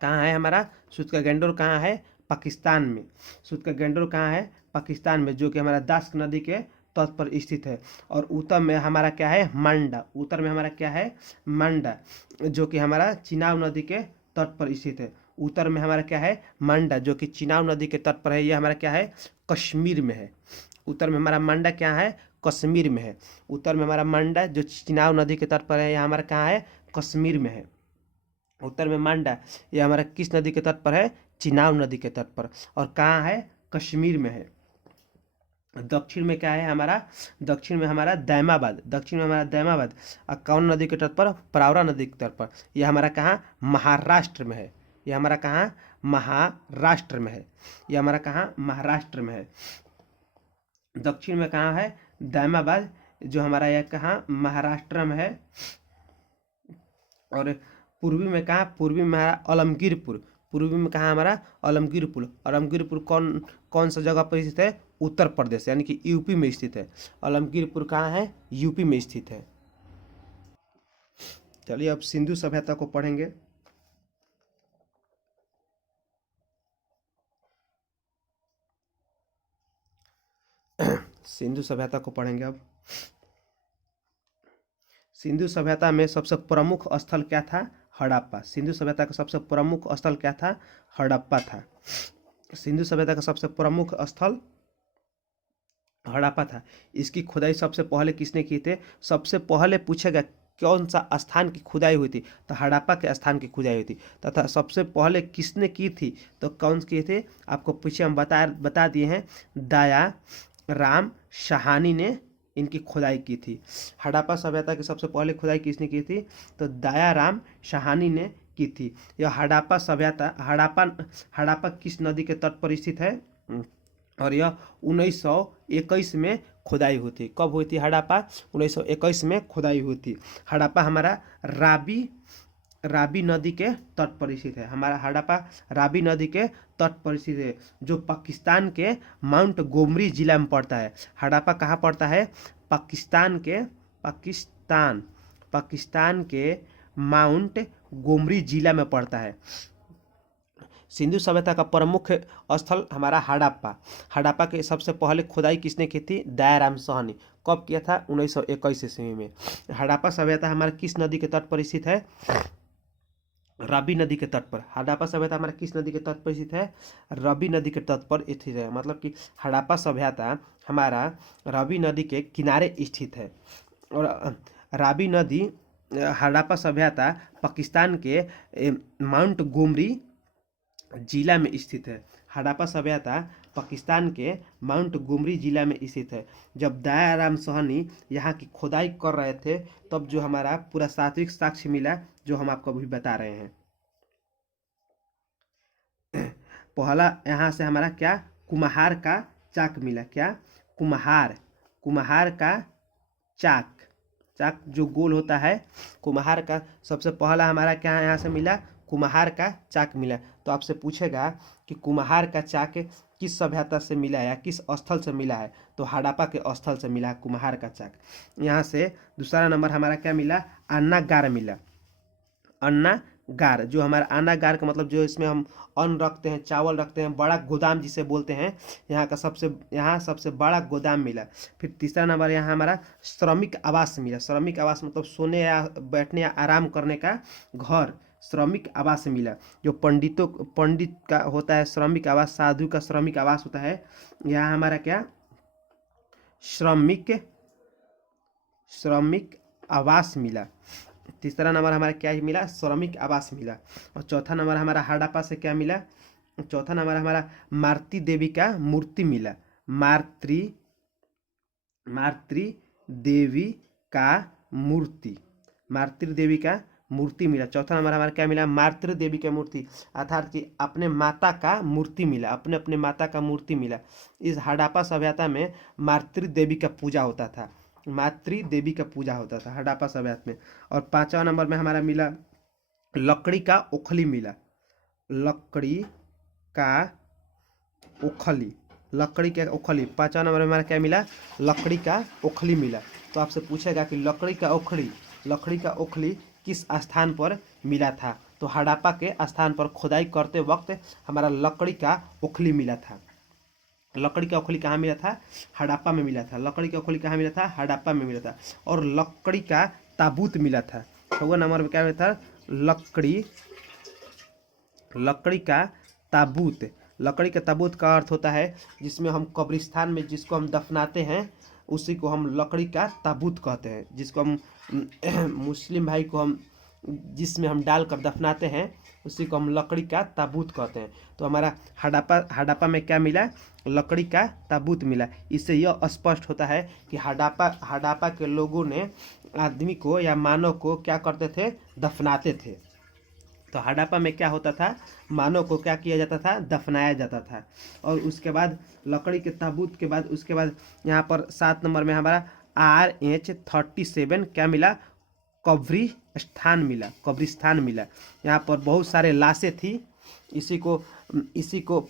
कहाँ है हमारा सुतका गैंडोर? कहाँ है? पाकिस्तान में। सुतका गैंडोर कहाँ है? पाकिस्तान में, जो कि हमारा दास नदी के तट पर स्थित है। और उत्तर में हमारा क्या है? मांडा। उत्तर में हमारा क्या है? मांडा, जो कि हमारा चिनाब नदी के तट पर स्थित है। उत्तर में हमारा क्या है? मांडा, जो कि चिनाब नदी के तट पर है। ये हमारा क्या है? कश्मीर में है। उत्तर में हमारा मांडा क्या है? कश्मीर में है। उत्तर में हमारा मांडा जो चिनाब नदी के तट पर है, यह हमारा कहाँ है? कश्मीर में है। उत्तर में मांडा, यह हमारा किस नदी के तट पर है? चिनाब नदी के तट पर। और कहाँ है? कश्मीर में है। दक्षिण में क्या है हमारा? दक्षिण में हमारा दैमाबाद। और कौन नदी के तट पर? प्रावरा नदी के तट पर। यह हमारा कहाँ? महाराष्ट्र में है। यह हमारा कहाँ? महाराष्ट्र में है। यह हमारा कहाँ? महाराष्ट्र में है। दक्षिण में कहाँ है? दैमाबाद, जो हमारा यह कहाँ? महाराष्ट्र में है। और पूर्वी में कहाँ? पूर्वी में हमारा आलमगीरपुर। पूर्वी में कहाँ हमारा? आलमगीरपुर कौन कौन सा जगह पर स्थित है? उत्तर प्रदेश, यानी कि यूपी में स्थित है। आलमगीरपुर कहाँ है? यूपी में स्थित है। चलिए अब सिंधु सभ्यता को पढ़ेंगे। सिंधु सभ्यता को पढ़ेंगे अब। सिंधु सभ्यता में सबसे प्रमुख स्थल क्या था? हड़प्पा। सिंधु सभ्यता का सबसे प्रमुख स्थल क्या था? हड़प्पा था। सिंधु सभ्यता का सबसे प्रमुख स्थल हड़प्पा था। इसकी खुदाई सबसे पहले किसने की थे? सबसे पहले पूछेगा कौन सा स्थान की खुदाई हुई थी, तो हड़प्पा के स्थान की खुदाई हुई थी। तथा सबसे पहले किसने की थी, तो कौन किए थे? आपको पीछे हम बता दिए हैं, दया राम सहानी ने इनकी खुदाई की थी। हड़प्पा सभ्यता की सबसे पहले खुदाई किसने की थी? तो दयाराम सहानी ने की थी। यह हड़प्पा किस नदी के तट पर स्थित है? और यह 1921 में खुदाई हुई थी। कब हुई थी हड़प्पा? 1921 में खुदाई हुई थी। हड़प्पा हमारा राबी नदी के तट पर स्थित है। हमारा हड़प्पा राबी नदी के तट पर स्थित है, जो पाकिस्तान के माउंट गोमरी जिला में पड़ता है। हड़प्पा कहाँ पड़ता है? पाकिस्तान के माउंट गोमरी जिला में पड़ता है। सिंधु सभ्यता का प्रमुख स्थल हमारा हड़प्पा के सबसे पहले खुदाई किसने की थी? दयाराम साहनी। कब किया था? 1921 ईस्वी में। हड़प्पा सभ्यता हमारा किस नदी के तट पर स्थित है? रवि नदी के तट पर। हड़प्पा सभ्यता हमारा किस नदी के तट पर स्थित है? रवि नदी के तट पर स्थित है। मतलब कि हड़प्पा सभ्यता हमारा रवि नदी के किनारे स्थित है। और रावी नदी हड़प्पा सभ्यता पाकिस्तान के माउंट गोमरी जिला में स्थित है। हड़प्पा सभ्यता पाकिस्तान के माउंट गोमरी जिला में स्थित है। जब दयाराम साहनी यहाँ की खुदाई कर रहे थे, तब जो हमारा पूरा सात्विक साक्ष्य मिला, जो हम आपको अभी बता रहे हैं। पहला यहाँ से हमारा क्या, कुम्हार का चाक मिला। क्या, कुम्हार का चाक, चाक जो गोल होता है, कुम्हार का सबसे पहला हमारा क्या यहाँ से मिला, कुम्हार का चाक मिला। तो आपसे पूछेगा कि कुम्हार का चाक किस सभ्यता से मिला है या किस स्थल से मिला है, तो हड़प्पा के स्थल से मिला है कुम्हार का चाक। यहाँ से दूसरा नंबर हमारा क्या मिला, अन्नागार मिला। अन्नागार, जो हमारा अन्नागार का मतलब जो इसमें हम अन्न रखते हैं, चावल रखते हैं, बड़ा गोदाम जिसे बोलते हैं, यहाँ सबसे बड़ा गोदाम मिला। फिर तीसरा नंबर यहाँ हमारा श्रमिक आवास मिला। श्रमिक आवास मतलब सोने या बैठने या आराम करने का घर, श्रमिक आवास मिला। जो पंडित का होता है श्रमिक आवास, साधु का श्रमिक आवास होता है, यहाँ हमारा क्या, श्रमिक आवास मिला। तीसरा नंबर हमारा क्या मिला, श्रमिक आवास मिला। और चौथा नंबर हमारा हड़प्पा से क्या मिला, चौथा नंबर हमारा मातृ देवी का मूर्ति मिला। मातृ देवी का मूर्ति मिला। चौथा नंबर हमारा क्या मिला, मातृ देवी का मूर्ति, अर्थात कि अपने माता का मूर्ति मिला, अपने माता का मूर्ति मिला। इस हड़प्पा सभ्यता में मातृ देवी का पूजा होता था, मातृ देवी का पूजा होता था हड़प्पा सभ्यता में। और पांचवा नंबर में हमारा मिला लकड़ी का ओखली मिला। लकड़ी का ओखली, पांचवा नंबर में हमारा क्या मिला, लकड़ी का ओखली मिला। तो आपसे पूछेगा कि लकड़ी का ओखली किस स्थान पर मिला था, तो हड़प्पा के स्थान पर खुदाई करते वक्त हमारा लकड़ी का ओखली मिला था। लकड़ी का ओखली कहाँ मिला था, हड़प्पा में मिला था। लकड़ी का ओखली कहाँ मिला था, हड़प्पा में मिला था। और लकड़ी का ताबूत मिला था। छठवां नंबर में क्या मिला था, लकड़ी का ताबूत। लकड़ी का ताबूत का अर्थ होता है जिसमें हम कब्रिस्तान में जिसको हम दफनाते हैं, उसी को हम लकड़ी का ताबूत कहते हैं। जिसको हम मुस्लिम भाई को हम जिसमें हम डालकर दफनाते हैं, उसी को हम लकड़ी का ताबूत कहते हैं। तो हमारा हड़प्पा में क्या मिला, लकड़ी का ताबूत मिला। इससे यह स्पष्ट होता है कि हड़प्पा के लोगों ने आदमी को या मानव को क्या करते थे, दफनाते थे। तो हड़प्पा में क्या होता था, मानव को क्या किया जाता था, दफनाया जाता था। और उसके बाद लकड़ी के ताबूत के बाद उसके बाद यहाँ पर 7 नंबर में हमारा RH-37 क्या मिला, कब्रिस्तान मिला। यहाँ पर बहुत सारे लाशें थी। इसी को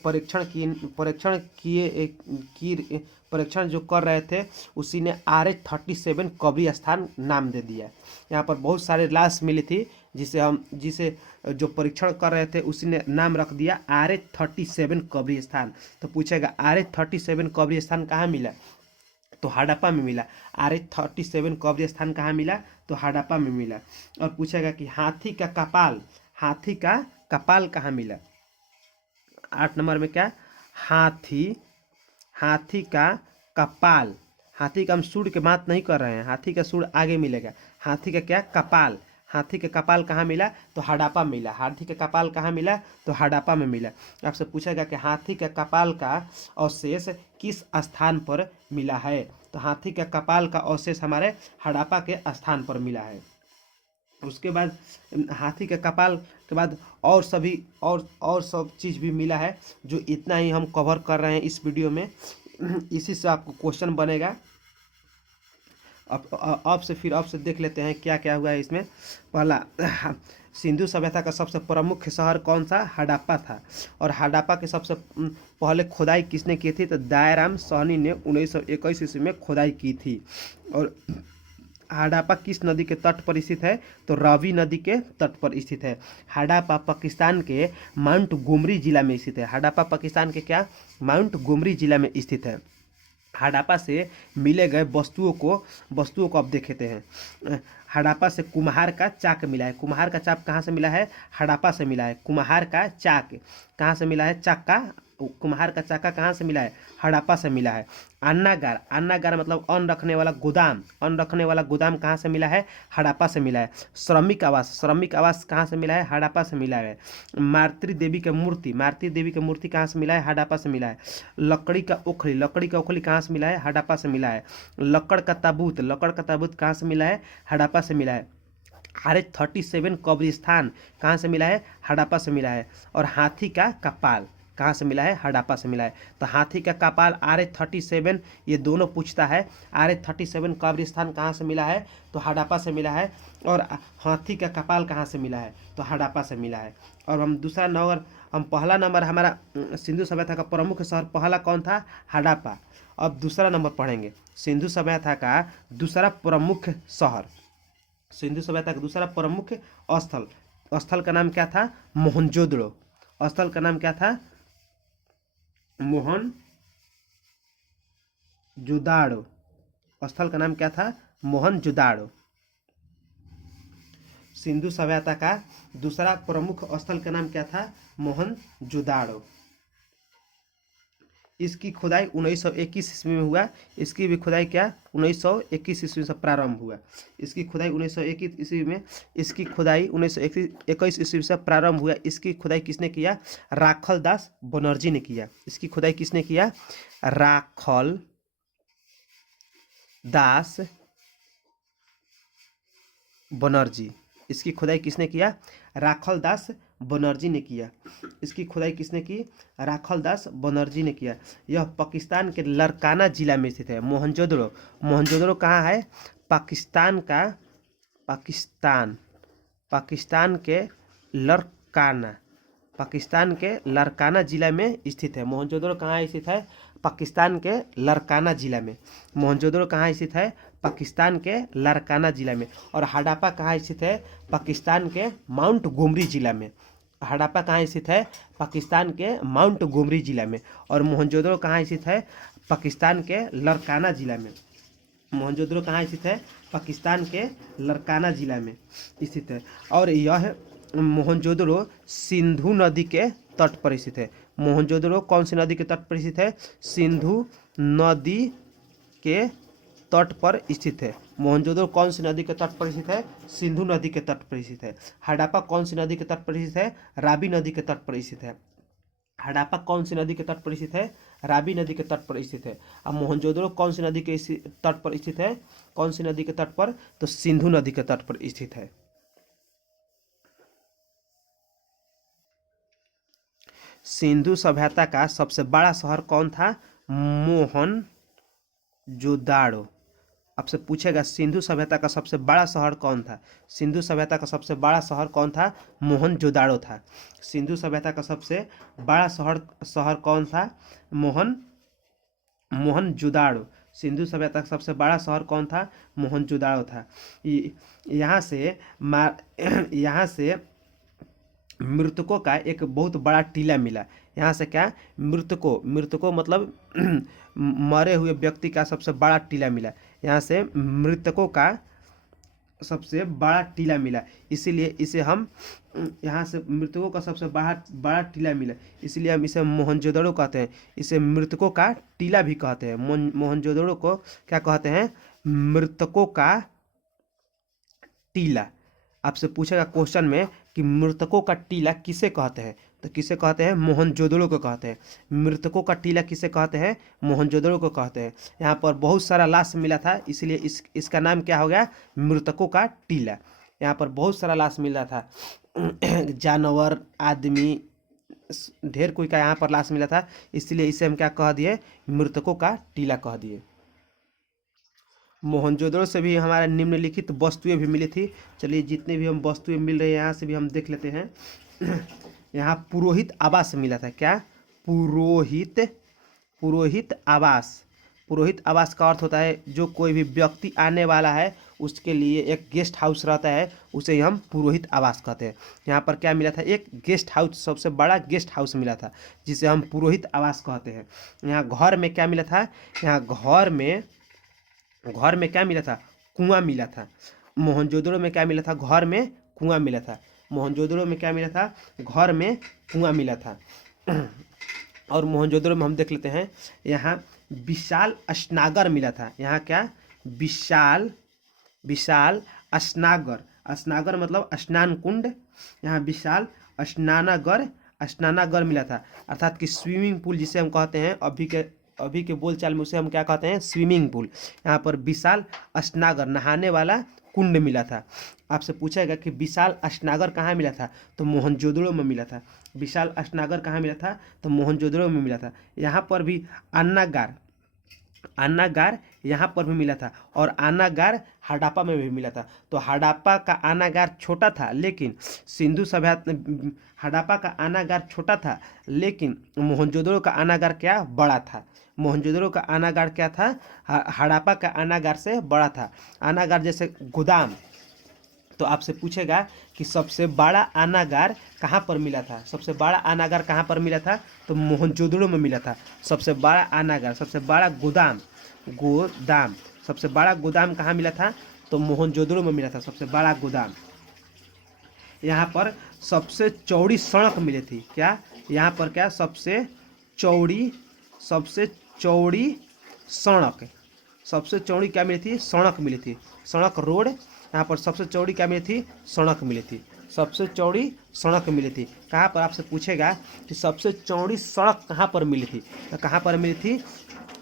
परीक्षण जो कर रहे थे, उसी ने RH-37 कब्रिस्तान नाम दे दिया। यहाँ पर बहुत सारे लाश मिली थी, जिसे जो परीक्षण कर रहे थे उसी ने नाम रख दिया RH-37 कब्रिस्तान। तो पूछेगा RH-37 कब्रिस्तान कहाँ मिला, तो हड़प्पा में मिला। RH-37 कब्रिस्तान कहाँ मिला, तो हड़प्पा में मिला। और पूछेगा कि हाथी का कपाल कहाँ मिला। 8 नंबर में क्या, हाथी का कपाल। हाथी का हम सूंड के बात नहीं कर रहे हैं, हाथी का सूंड आगे मिलेगा। हाथी का क्या, कपाल। हाथी का कपाल कहाँ मिला, तो हड़प्पा मिला। हाथी का कपाल कहाँ मिला, तो हड़प्पा में मिला। आपसे पूछेगा कि हाथी का कपाल का अवशेष किस स्थान पर मिला है, तो हाथी का कपाल का अवशेष हमारे हड़प्पा के स्थान पर मिला है। उसके बाद हाथी के कपाल के बाद और सब चीज़ भी मिला है, जो इतना ही हम कवर कर रहे हैं इस वीडियो में। इसी से आपको क्वेश्चन बनेगा। अब से देख लेते हैं क्या क्या हुआ है इसमें। पहला, सिंधु सभ्यता का सबसे प्रमुख शहर कौन सा, हड़प्पा था। और हड़प्पा के सबसे पहले खुदाई किसने की थी, तो दयाराम साहनी ने 1921 ईस्वी में खुदाई की थी। और हड़प्पा किस नदी के तट पर स्थित है, तो रावी नदी के तट पर स्थित है। हड़प्पा पाकिस्तान के माउंट गोमरी जिला में स्थित है। हड़प्पा पाकिस्तान के क्या, माउंट गोमरी जिला में स्थित है। हड़प्पा से मिले गए वस्तुओं को अब देखते हैं। हड़प्पा से कुम्हार का चाक मिला है। कुम्हार का चाक कहाँ से मिला है, हड़प्पा से मिला है। कुम्हार का चाक कहाँ से मिला है, कुम्हार का चाका कहाँ से मिला है, हड़प्पा से मिला है। अन्नागार मतलब अन्न रखने वाला गोदाम कहाँ से मिला है, हड़प्पा से मिला है। श्रमिक आवास कहाँ से मिला है, हड़प्पा से मिला है। मातृ देवी की मूर्ति कहाँ से मिला है, हड़प्पा से मिला है। लकड़ी का ओखली कहाँ से मिला है, हड़प्पा से मिला है। लकड़ का ताबूत कहाँ से मिला है, हड़प्पा से मिला है। RH-37 कब्रिस्तान कहाँ से मिला है, हड़प्पा से मिला है। और हाथी का कहाँ से मिला है? हड़प्पा से मिला है। तो हाथी का कपाल RH-37 ये दोनों पूछता है। RH-37 कब्रिस्तान कहाँ से मिला है? तो हड़प्पा से मिला है। और हाथी का कपाल कहाँ से मिला है? तो हड़प्पा से मिला है। और हम दूसरा नंबर, हम पहला नंबर हमारा सिंधु सभ्यता का प्रमुख शहर पहला कौन था? हड़प्पा। अब दूसरा नंबर पढ़ेंगे, सिंधु सभ्यता का दूसरा प्रमुख शहर, सिंधु सभ्यता का दूसरा प्रमुख स्थल, स्थल का नाम क्या था? मोहनजोदड़ो। स्थल का नाम क्या था? मोहनजोदाड़ो। स्थल का नाम क्या था? मोहनजोदाड़ो। सिंधु सभ्यता का दूसरा प्रमुख स्थल का नाम क्या था? मोहनजोदाड़ो। इसकी खुदाई 1921 ईस्वी में हुआ। इसकी भी खुदाई क्या? 1921 ईस्वी से प्रारंभ हुआ। इसकी खुदाई 1921 ईस्वी में, इसकी खुदाई 1921 ईस्वी से प्रारंभ हुआ। इसकी खुदाई किसने किया? राखल दास बनर्जी ने किया। इसकी खुदाई किसने किया? राखल दास बनर्जी। इसकी खुदाई किसने किया? राखल दास बनर्जी ने किया। इसकी खुदाई किसने की? राखल दास बनर्जी ने किया। यह पाकिस्तान के लरकाना जिला में स्थित है। मोहनजोदड़ो, मोहनजोदड़ो कहाँ है? पाकिस्तान का, पाकिस्तान के लरकाना, पाकिस्तान के लरकाना जिला में स्थित है। मोहनजोदड़ो कहाँ स्थित है? पाकिस्तान के लरकाना जिला में। मोहनजोदड़ो कहाँ स्थित है? पाकिस्तान के लरकाना जिला में। और हड़प्पा कहाँ स्थित है? पाकिस्तान के माउंट गोमरी जिला में। हड़प्पा कहाँ स्थित है? पाकिस्तान के माउंट गोमरी जिला में। और मोहनजोदड़ो कहाँ स्थित है? पाकिस्तान के लरकाना जिला में। मोहनजोदड़ो कहाँ स्थित है? पाकिस्तान के लरकाना जिला में स्थित है। और यह मोहनजोदड़ो सिंधु नदी के तट पर स्थित है। मोहनजोदड़ो कौन सी नदी के तट पर स्थित है? सिंधु नदी के तट पर स्थित है। मोहनजोदड़ो कौन सी नदी के तट पर स्थित है? सिंधु नदी के तट पर स्थित है। हड़प्पा कौन सी नदी के तट पर स्थित है? रावी नदी के तट पर स्थित है। हड़प्पा कौन सी नदी के तट पर स्थित है? रावी नदी के तट पर स्थित है। अब मोहनजोदड़ो कौन सी नदी के तट पर स्थित है? कौन सी नदी के तट पर? तो सिंधु नदी के तट पर स्थित है। सिंधु सभ्यता का सबसे बड़ा शहर कौन था? मोहनजोदाड़ो। आपसे पूछेगा शसिंधु सभ्यता का सबसे बड़ा शहर कौन था? सिंधु सभ्यता का सबसे बड़ा शहर कौन था? मोहनजोदाड़ो था। सिंधु सभ्यता का सबसे बड़ा शहर कौन था? मोहनजोदाड़ो। सिंधु सभ्यता का सबसे बड़ा शहर कौन था? मोहनजोदाड़ो था। यहाँ से मृतकों का एक बहुत बड़ा टीला मिला। यहाँ से क्या? मृतकों मतलब मरे हुए व्यक्ति का सबसे बड़ा टीला मिला। यहाँ से मृतकों का सबसे बड़ा टीला मिला, इसीलिए इसे हम, यहाँ से मृतकों का सबसे बड़ा टीला मिला, इसलिए हम इसे मोहनजोदड़ो कहते हैं। इसे मृतकों का टीला भी कहते हैं। मोहनजोदड़ो को क्या कहते हैं? मृतकों का टीला। आपसे पूछेगा क्वेश्चन में कि मृतकों का टीला किसे कहते हैं, तो किसे कहते हैं? मोहनजोदड़ो को कहते हैं। मृतकों का टीला किसे कहते हैं? मोहनजोदड़ो को कहते हैं। यहाँ पर बहुत सारा लाश मिला था, इसलिए इसका नाम क्या हो गया? मृतकों का टीला। यहाँ पर बहुत सारा लाश मिला था, जानवर, आदमी, ढेर कोई का यहाँ पर लाश मिला था, इसलिए इसे हम क्या कह दिए? मृतकों का टीला कह दिए। मोहनजोदड़ो से भी हमारा निम्नलिखित वस्तुएं भी मिली थी। चलिए जितने भी हम वस्तुएं मिल रही हैं यहाँ से भी हम देख लेते हैं। यहाँ पुरोहित आवास मिला था। क्या? पुरोहित आवास। पुरोहित आवास का अर्थ होता है जो कोई भी व्यक्ति आने वाला है उसके लिए एक गेस्ट हाउस रहता है, उसे ही हम पुरोहित आवास कहते हैं। यहाँ पर क्या मिला था? एक गेस्ट हाउस, सबसे बड़ा गेस्ट हाउस मिला था, जिसे हम पुरोहित आवास कहते हैं। यहाँ घर में क्या मिला था? यहाँ घर में क्या मिला था? कुआं मिला था। मोहनजोदड़ो में क्या मिला था? घर में कुआं मिला था। मोहनजोदड़ो में क्या मिला था? घर में कुआं मिला था। और मोहनजोदड़ो में हम देख लेते हैं, यहाँ विशाल स्नागर मिला था। यहाँ क्या? विशाल स्नागर मतलब स्नान कुंड। यहाँ विशाल स्नानागर मिला था, अर्थात कि स्विमिंग पूल जिसे हम कहते हैं अभी के बोलचाल में, उसे हम क्या कहते हैं? Swimming pool. यहाँ पर विशाल स्नागर, नहाने वाला कुंड मिला था। आपसे पूछेगा कि विशाल अष्टनागर कहाँ मिला था, तो मोहनजोदड़ो में मिला था। विशाल अष्टनागर कहाँ मिला था, तो मोहनजोदड़ो में मिला था। यहाँ पर भी अन्नागार अन्नागार यहाँ पर भी मिला था, और अन्नागार हड़प्पा में भी मिला था। तो हड़प्पा का अन्नागार छोटा था, लेकिन सिंधु सभ्यता हड़प्पा का अन्नागार छोटा था, लेकिन मोहनजोदड़ो का अन्नागार क्या बड़ा था। मोहनजोदड़ो का अन्नागार क्या था, हड़प्पा का अन्नागार से बड़ा था। अन्नागार जैसे गोदाम। तो आपसे पूछेगा कि सबसे बड़ा अन्नागार कहाँ पर मिला था। सबसे बड़ा अन्नागार कहाँ पर मिला था, तो मोहनजोदड़ो में मिला था। सबसे बड़ा अन्नागार, सबसे बड़ा गोदाम गोदाम सबसे बड़ा गोदाम कहाँ मिला था, तो मोहनजोदड़ो में मिला था सबसे बड़ा गोदाम। यहाँ पर सबसे चौड़ी सड़क मिली थी। क्या यहाँ पर क्या सबसे चौड़ी सड़क सबसे चौड़ी क्या मिली थी, सड़क मिली थी। सड़क रोड। यहाँ पर सबसे चौड़ी क्या मिली थी, सड़क मिली थी। सबसे चौड़ी सड़क मिली थी। कहाँ पर आपसे पूछेगा कि सबसे चौड़ी सड़क कहाँ पर मिली थी, तो कहाँ पर मिली थी,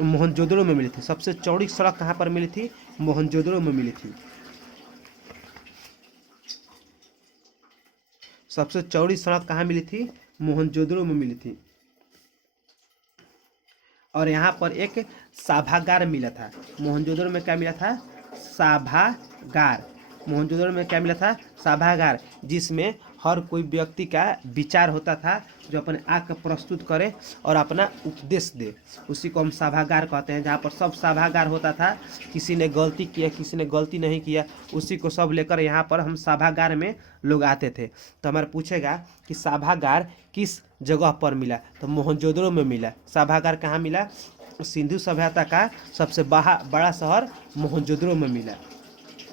मोहनजोदड़ो में मिली थी। सबसे चौड़ी सड़क कहाँ पर मिली थी, मोहनजोदड़ो में मिली थी। सबसे चौड़ी सड़क कहाँ मिली थी, मोहनजोदड़ो में मिली थी। और यहाँ पर एक सभागार मिला था। मोहनजोदड़ो में क्या मिला था, सभागार। मोहनजोदड़ो में क्या मिला था, सभागार, जिसमें हर कोई व्यक्ति का विचार होता था, जो अपने आके प्रस्तुत करे और अपना उपदेश दे। उसी को हम सभागार कहते हैं, जहाँ पर सब सभागार होता था। किसी ने गलती किया, किसी ने गलती नहीं किया, उसी को सब लेकर यहाँ पर हम सभागार में लोग आते थे। तो हमारा पूछेगा कि सभागार किस जगह पर मिला, तो मोहनजोदड़ो में मिला। सभागार कहाँ मिला, सिंधु सभ्यता का सबसे बड़ा शहर मोहनजोदड़ो में मिला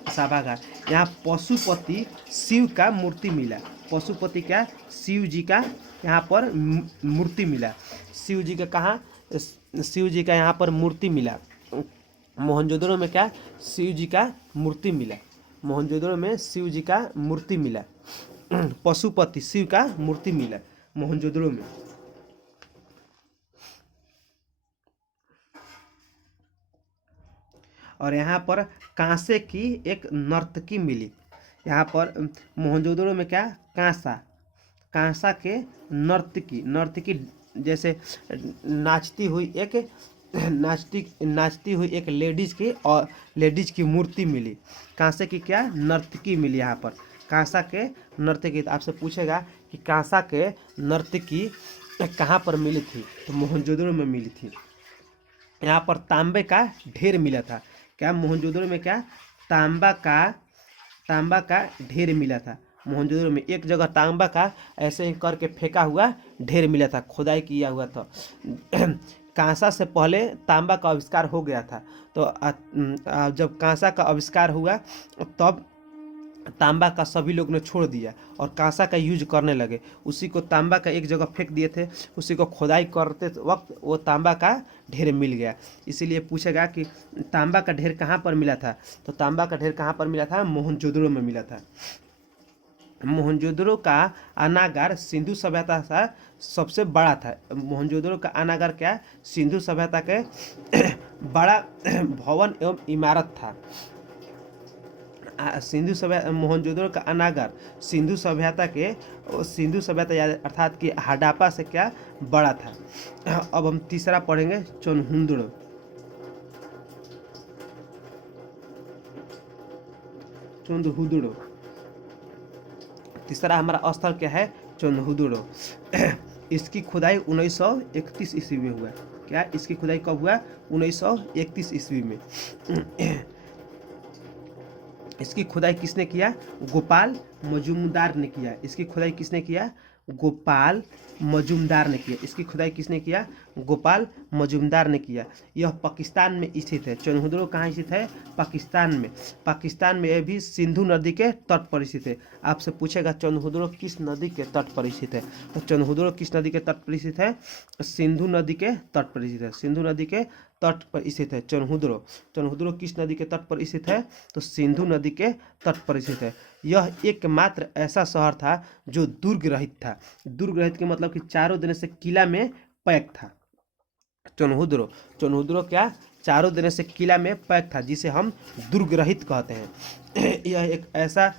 सभागार। यहाँ पशुपति शिव का मूर्ति मिला। पशुपति क्या, शिव जी का यहाँ पर मूर्ति मिला। शिव जी का कहाँ, शिव जी का यहाँ पर मूर्ति मिला। मोहनजोदड़ो में क्या, शिव जी का मूर्ति मिला। मोहनजोदड़ो में शिव जी का मूर्ति मिला। पशुपति शिव का मूर्ति मिला मोहनजोदड़ो में। और यहाँ पर कांसे की एक नर्तकी मिली। यहाँ पर मोहनजोदड़ो में क्या, कांसा के नर्तकी जैसे नाचती हुई एक लेडीज की मूर्ति मिली। कांसे की क्या, नर्तकी मिली। यहाँ पर कांसा के नर्तकी। तो आपसे पूछेगा कि कांसा के नर्तकी कहाँ पर मिली थी, तो मोहनजोदड़ो में मिली थी। यहाँ पर तांबे का ढेर मिला था। क्या, मोहनजोदड़ो में क्या, तांबा का ढेर मिला था। मोहनजोदड़ो में एक जगह तांबा का ऐसे ही करके फेंका हुआ ढेर मिला था, खुदाई किया हुआ था। कांसा से पहले तांबा का आविष्कार हो गया था। तो जब कांसा का आविष्कार हुआ तब तांबा का सभी लोग ने छोड़ दिया और कांसा का यूज करने लगे। उसी को तांबा का एक जगह फेंक दिए थे, उसी को खुदाई करते वक्त वो तांबा का ढेर मिल गया। इसीलिए पूछेगा कि तांबा का ढेर कहाँ पर मिला था, तो तांबा का ढेर कहाँ पर मिला था, मोहनजोदड़ो में मिला था। मोहनजोदड़ो का अन्नागार सिंधु सभ्यता का सबसे बड़ा था। मोहनजोदड़ो का अन्नागार क्या, सिंधु सभ्यता के बड़ा भवन एवं इमारत था। मोहनजोदड़ो का अन्नागार सिंधु सभ्यता अर्थात कि हड़प्पा से क्या बड़ा था। अब हम तीसरा पढ़ेंगे, चोनहुदड़ो। तीसरा हमारा स्थल क्या है, चोनहुदड़ो। इसकी खुदाई 1931 ईस्वी में हुआ। क्या, इसकी खुदाई कब हुआ, 1931 ईस्वी में। इसकी खुदाई किसने किया, गोपाल मजूमदार ने किया। इसकी खुदाई किसने किया, गोपाल मजूमदार ने किया। इसकी खुदाई किसने किया, गोपाल मजूमदार ने किया। यह पाकिस्तान में स्थित है। चोनहुदड़ो कहाँ स्थित है, पाकिस्तान में। पाकिस्तान में यह भी सिंधु नदी के तट पर स्थित है। आपसे पूछेगा चोनहुदड़ो किस नदी के तट पर स्थित है, तो चोनहुदड़ो किस नदी के तट पर स्थित है, सिंधु नदी के तट पर स्थित है। सिंधु नदी के तट पर स्थित है चोनहुदड़ो किस नदी के तट पर स्थित है, तो सिंधु नदी के तट पर स्थित है। यह एकमात्र ऐसा शहर था जो दुर्ग रहित था। दुर्ग रहित के मतलब कि चारों तरफ से किला में पैक था। चुनहुद्रो। चुनहुद्रो क्या चारों देने से किला में पैक था, जिसे हम दुर्गरहित कहते हैं। यह एक ऐसा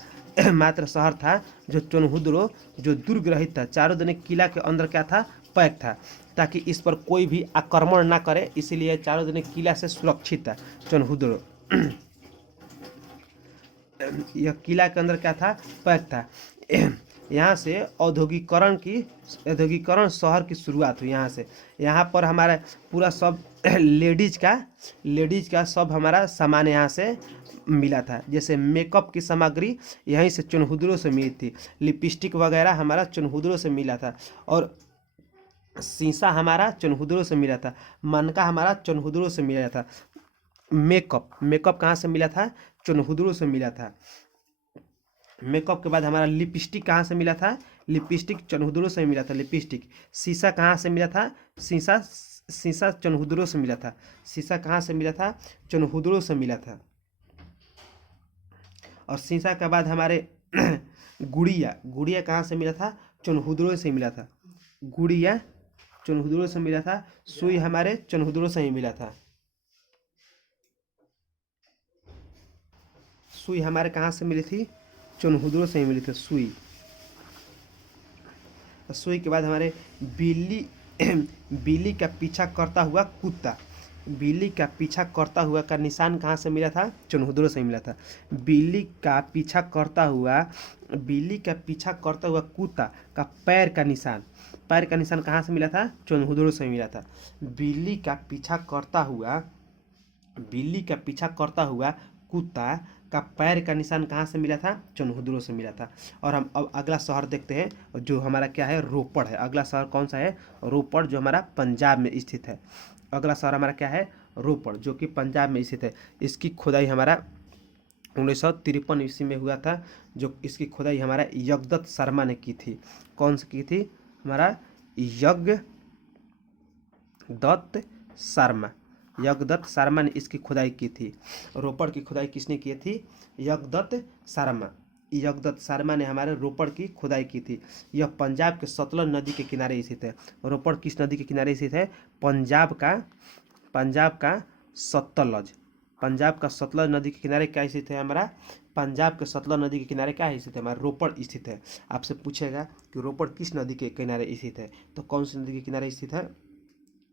मात्र शहर था जो चुनहुद्रो, जो दुर्गरहित था, चारों देने किला के अंदर क्या था, पैक था, ताकि इस पर कोई भी आक्रमण ना करे, इसीलिए चारों देने किला से सुरक्षित था चुनहुद्रो। यह किला के अंदर क्या था, पैक था। यहाँ से औद्योगिकरण शहर की शुरुआत हुई यहाँ से। यहाँ पर हमारा पूरा सब लेडीज का सब हमारा सामान यहाँ से मिला था। जैसे मेकअप की सामग्री यहीं से चुनहुद्रो से मिली थी, लिपस्टिक वगैरह हमारा चुनहुद्रो से मिला था, और शीशा हमारा चुनहुद्रो से मिला था, मनका हमारा चुनहुद्रो से मिला था। मेकअप कहाँ से मिला था, चुनहुद्रो से मिला था। मेकअप के बाद हमारा लिपस्टिक कहाँ से मिला था, लिपस्टिक चुनहुद्रो से मिला था, लिपस्टिक। शीशा कहाँ से मिला था, शीशा चुनहुद्रो से मिला था, शीशा कहाँ से मिला था, चुनहुद्रो से मिला था। और शीशा के बाद हमारे गुड़िया कहाँ से मिला था, चुनहुद्रो से मिला था, गुड़िया चुनहुद्रो से मिला था। सुई हमारे चुनहुद्रो से ही मिला था। सुई हमारे कहाँ से मिली थी, चुनहुद्रो से ही मिली थी सुई। सुई के बाद हमारे बिल्ली का पीछा करता हुआ कुत्ता, बिल्ली का पीछा करता हुआ का निशान कहाँ से मिला था, चुनहुद्रो से ही मिला था। बिल्ली का पीछा करता हुआ कुत्ता का पैर का निशान कहाँ से मिला था, चुनहुद्रो से मिला था। बिल्ली का पीछा करता हुआ कुत्ता का पैर का निशान कहाँ से मिला था, चुनहुद्रो से मिला था। और हम अब अगला शहर देखते हैं, जो हमारा क्या है, रोपड़ है। अगला शहर कौन सा है, रोपड़, जो हमारा पंजाब में स्थित है। अगला शहर हमारा क्या है, रोपड़, जो कि पंजाब में स्थित है। इसकी खुदाई हमारा 1953 ईस्वी में हुआ था, जो इसकी खुदाई हमारा यज्ञदत्त शर्मा ने की थी। कौन सी की थी, हमारा यज्ञदत्त शर्मा ने इसकी खुदाई की थी। रोपड़ की खुदाई किसने की थी, यज्ञदत्त शर्मा ने हमारे रोपड़ की खुदाई की थी। यह पंजाब के सतलज नदी के किनारे स्थित है। रोपड़ किस नदी के किनारे स्थित है, पंजाब का सतलज नदी के किनारे क्या स्थित है हमारा, पंजाब के सतलज नदी के किनारे क्या स्थित है, हमारा रोपड़ स्थित है। आपसे पूछेगा कि रोपड़ किस नदी के किनारे स्थित है, तो कौन सी नदी के किनारे स्थित है,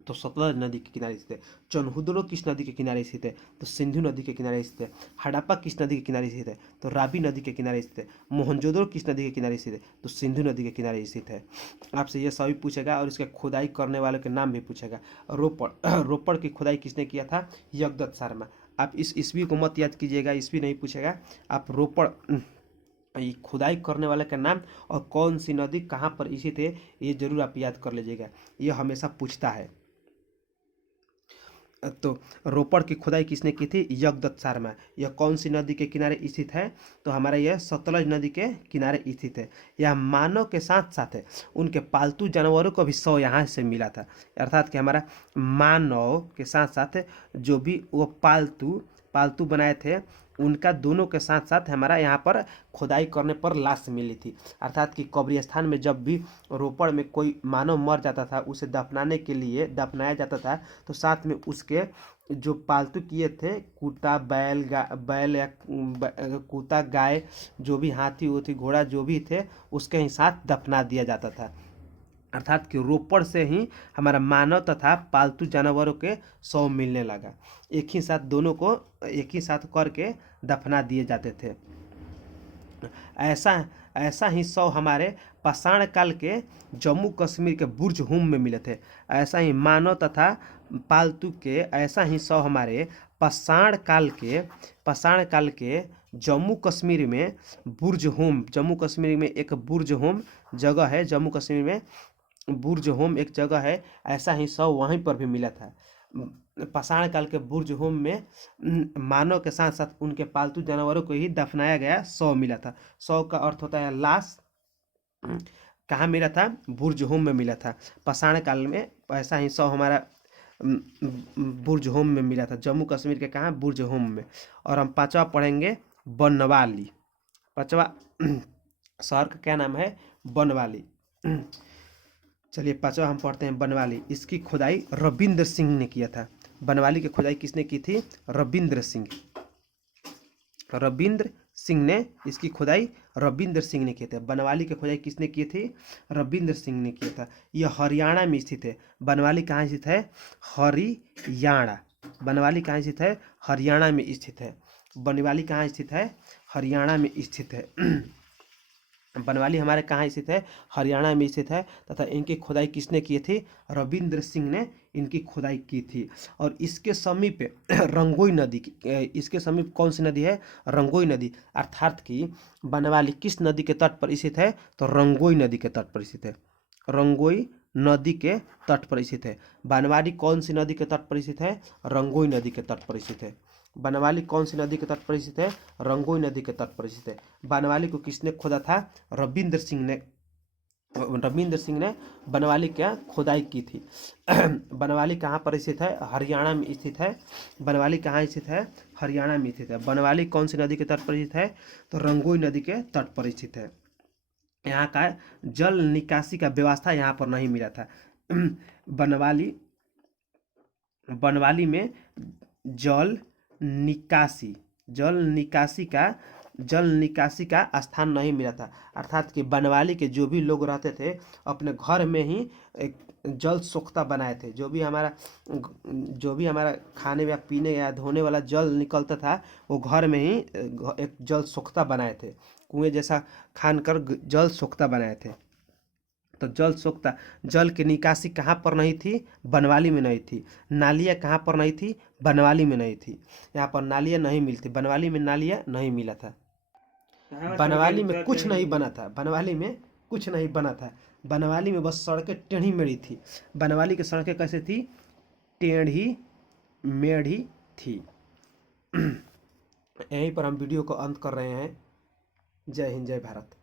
तो सतलज नदी के किनारे स्थित है। चुनहुद्रो किस नदी के किनारे स्थित है, तो सिंधु नदी के किनारे स्थित है। हड़प्पा किस नदी के किनारे स्थित है, तो रावी नदी के किनारे स्थित है। मोहनजोदड़ो किस नदी के किनारे स्थित है, तो सिंधु नदी के किनारे स्थित है। आपसे ये सभी पूछेगा, और इसके खुदाई करने वालों के नाम भी पूछेगा। रोपड़ की खुदाई किसने किया था, यज्ञदत्त शर्मा। आप इस ईस्वी को मत याद कीजिएगा, ईस्वी नहीं पूछेगा, आप रोपड़ खुदाई करने वाले का नाम और कौन सी नदी कहाँ पर स्थित है, ये जरूर आप याद कर लीजिएगा, ये हमेशा पूछता है। तो रोपड़ की खुदाई किसने की थी, यज्ञदत्त शर्मा। यह कौन सी नदी के किनारे स्थित है, तो हमारा यह सतलज नदी के किनारे स्थित है। यह मानव के साथ साथ है उनके पालतू जानवरों को भी शव यहाँ से मिला था। अर्थात कि हमारा मानव के साथ साथ जो भी वो पालतू बनाए थे, उनका दोनों के साथ साथ हमारा यहाँ पर खुदाई करने पर लाश मिली थी। अर्थात कि कब्रिस्तान में जब भी रोपड़ में कोई मानव मर जाता था, उसे दफनाने के लिए दफनाया जाता था, तो साथ में उसके जो पालतू किए थे, कुत्ता बैल या कुत्ता गाय, जो भी हाथी होती घोड़ा जो भी थे, उसके ही साथ दफना दिया जाता था। अर्थात कि रोपड़ से ही हमारा मानव तथा पालतू जानवरों के शव मिलने लगा। एक ही साथ दोनों को एक ही साथ करके दफना दिए जाते थे। ऐसा ही शव हमारे पाषाण काल के जम्मू कश्मीर के बुर्ज हुम में मिले थे। ऐसा ही मानव तथा पालतू के ऐसा ही शव हमारे पाषाण काल के जम्मू कश्मीर में बुर्ज हुम, जम्मू कश्मीर में एक बुर्ज हुम जगह है, जम्मू कश्मीर में बुर्ज होम एक जगह है, ऐसा ही शव वहीं पर भी मिला था। पाषाण काल के बुर्ज होम में मानव के साथ साथ उनके पालतू जानवरों को ही दफनाया गया शव मिला था। शव का अर्थ होता है लाश। कहाँ मिला था, बुर्ज होम में मिला था पाषाण काल में। ऐसा ही शव हमारा बुर्ज होम में मिला था, जम्मू कश्मीर के कहाँ, बुर्ज होम में। और हम पांचवा पढ़ेंगे बनवाली। पांचवा शहर का क्या नाम है, बनवाली। चलिए पांचवा हम पढ़ते हैं बनवाली। इसकी खुदाई रविंद्र सिंह ने किया था। बनवाली की खुदाई किसने की थी? रविंद्र सिंह। रविंद्र सिंह ने इसकी खुदाई रविंद्र सिंह ने की थी। बनवाली की खुदाई किसने की थी? रविंद्र सिंह ने किया था। यह हरियाणा में स्थित है। बनवाली कहाँ स्थित है? हरियाणा। बनवाली कहाँ स्थित है? हरियाणा में स्थित है। बनवाली कहाँ स्थित है? हरियाणा में स्थित है। बनवाली हमारे कहाँ स्थित है? हरियाणा में स्थित है। तथा इनकी खुदाई किसने की थी? रविंद्र सिंह ने इनकी खुदाई की थी। और इसके समीप रंगोई नदी इसके समीप कौन सी नदी है? रंगोई नदी। अर्थात कि बनवाली किस नदी के तट पर स्थित है? तो रंगोई नदी के तट पर स्थित है। रंगोई नदी के तट पर स्थित है। बनवाली कौन सी नदी के तट पर स्थित है? रंगोई नदी के तट पर स्थित है। बनवाली कौन सी नदी के तट पर स्थित है? रंगोई नदी के तट पर स्थित है। बनवाली को किसने खोदा था? रविंद्र सिंह ने। रविंद्र सिंह ने बनवाली क्या खुदाई की थी। बनवाली कहाँ पर स्थित है? हरियाणा में स्थित है। बनवाली कहाँ स्थित है? हरियाणा में स्थित है। बनवाली कौन सी नदी के तट पर स्थित है? तो रंगोई नदी के तट पर स्थित है। यहाँ का जल निकासी का व्यवस्था यहाँ पर नहीं मिला था। बनवाली बनवाली में जल निकासी जल निकासी का स्थान नहीं मिला था। अर्थात कि बनवाली के जो भी लोग रहते थे अपने घर में ही एक जल सोख्ता बनाए थे। जो भी हमारा खाने या पीने या धोने वाला जल निकलता था वो घर में ही एक जल सोख्ता बनाए थे। कुएं जैसा खानकर जल सोख्ता बनाए थे। तो जल की निकासी कहाँ पर नहीं थी? बनवाली में नहीं थी। नालियाँ कहाँ पर नहीं थी? बनवाली में नहीं थी। यहाँ पर नालियाँ नहीं मिलती। बनवाली में नालियाँ नहीं मिला था। बनवाली में कुछ नहीं बना था। बनवाली में कुछ नहीं बना था। बनवाली में बस सड़कें टेढ़ी मेढ़ी थी। बनवाली की सड़कें कैसे थी? टेढ़ी मेढ़ी थी। यहीं पर हम वीडियो को अंत कर रहे हैं। जय हिंद, जय भारत।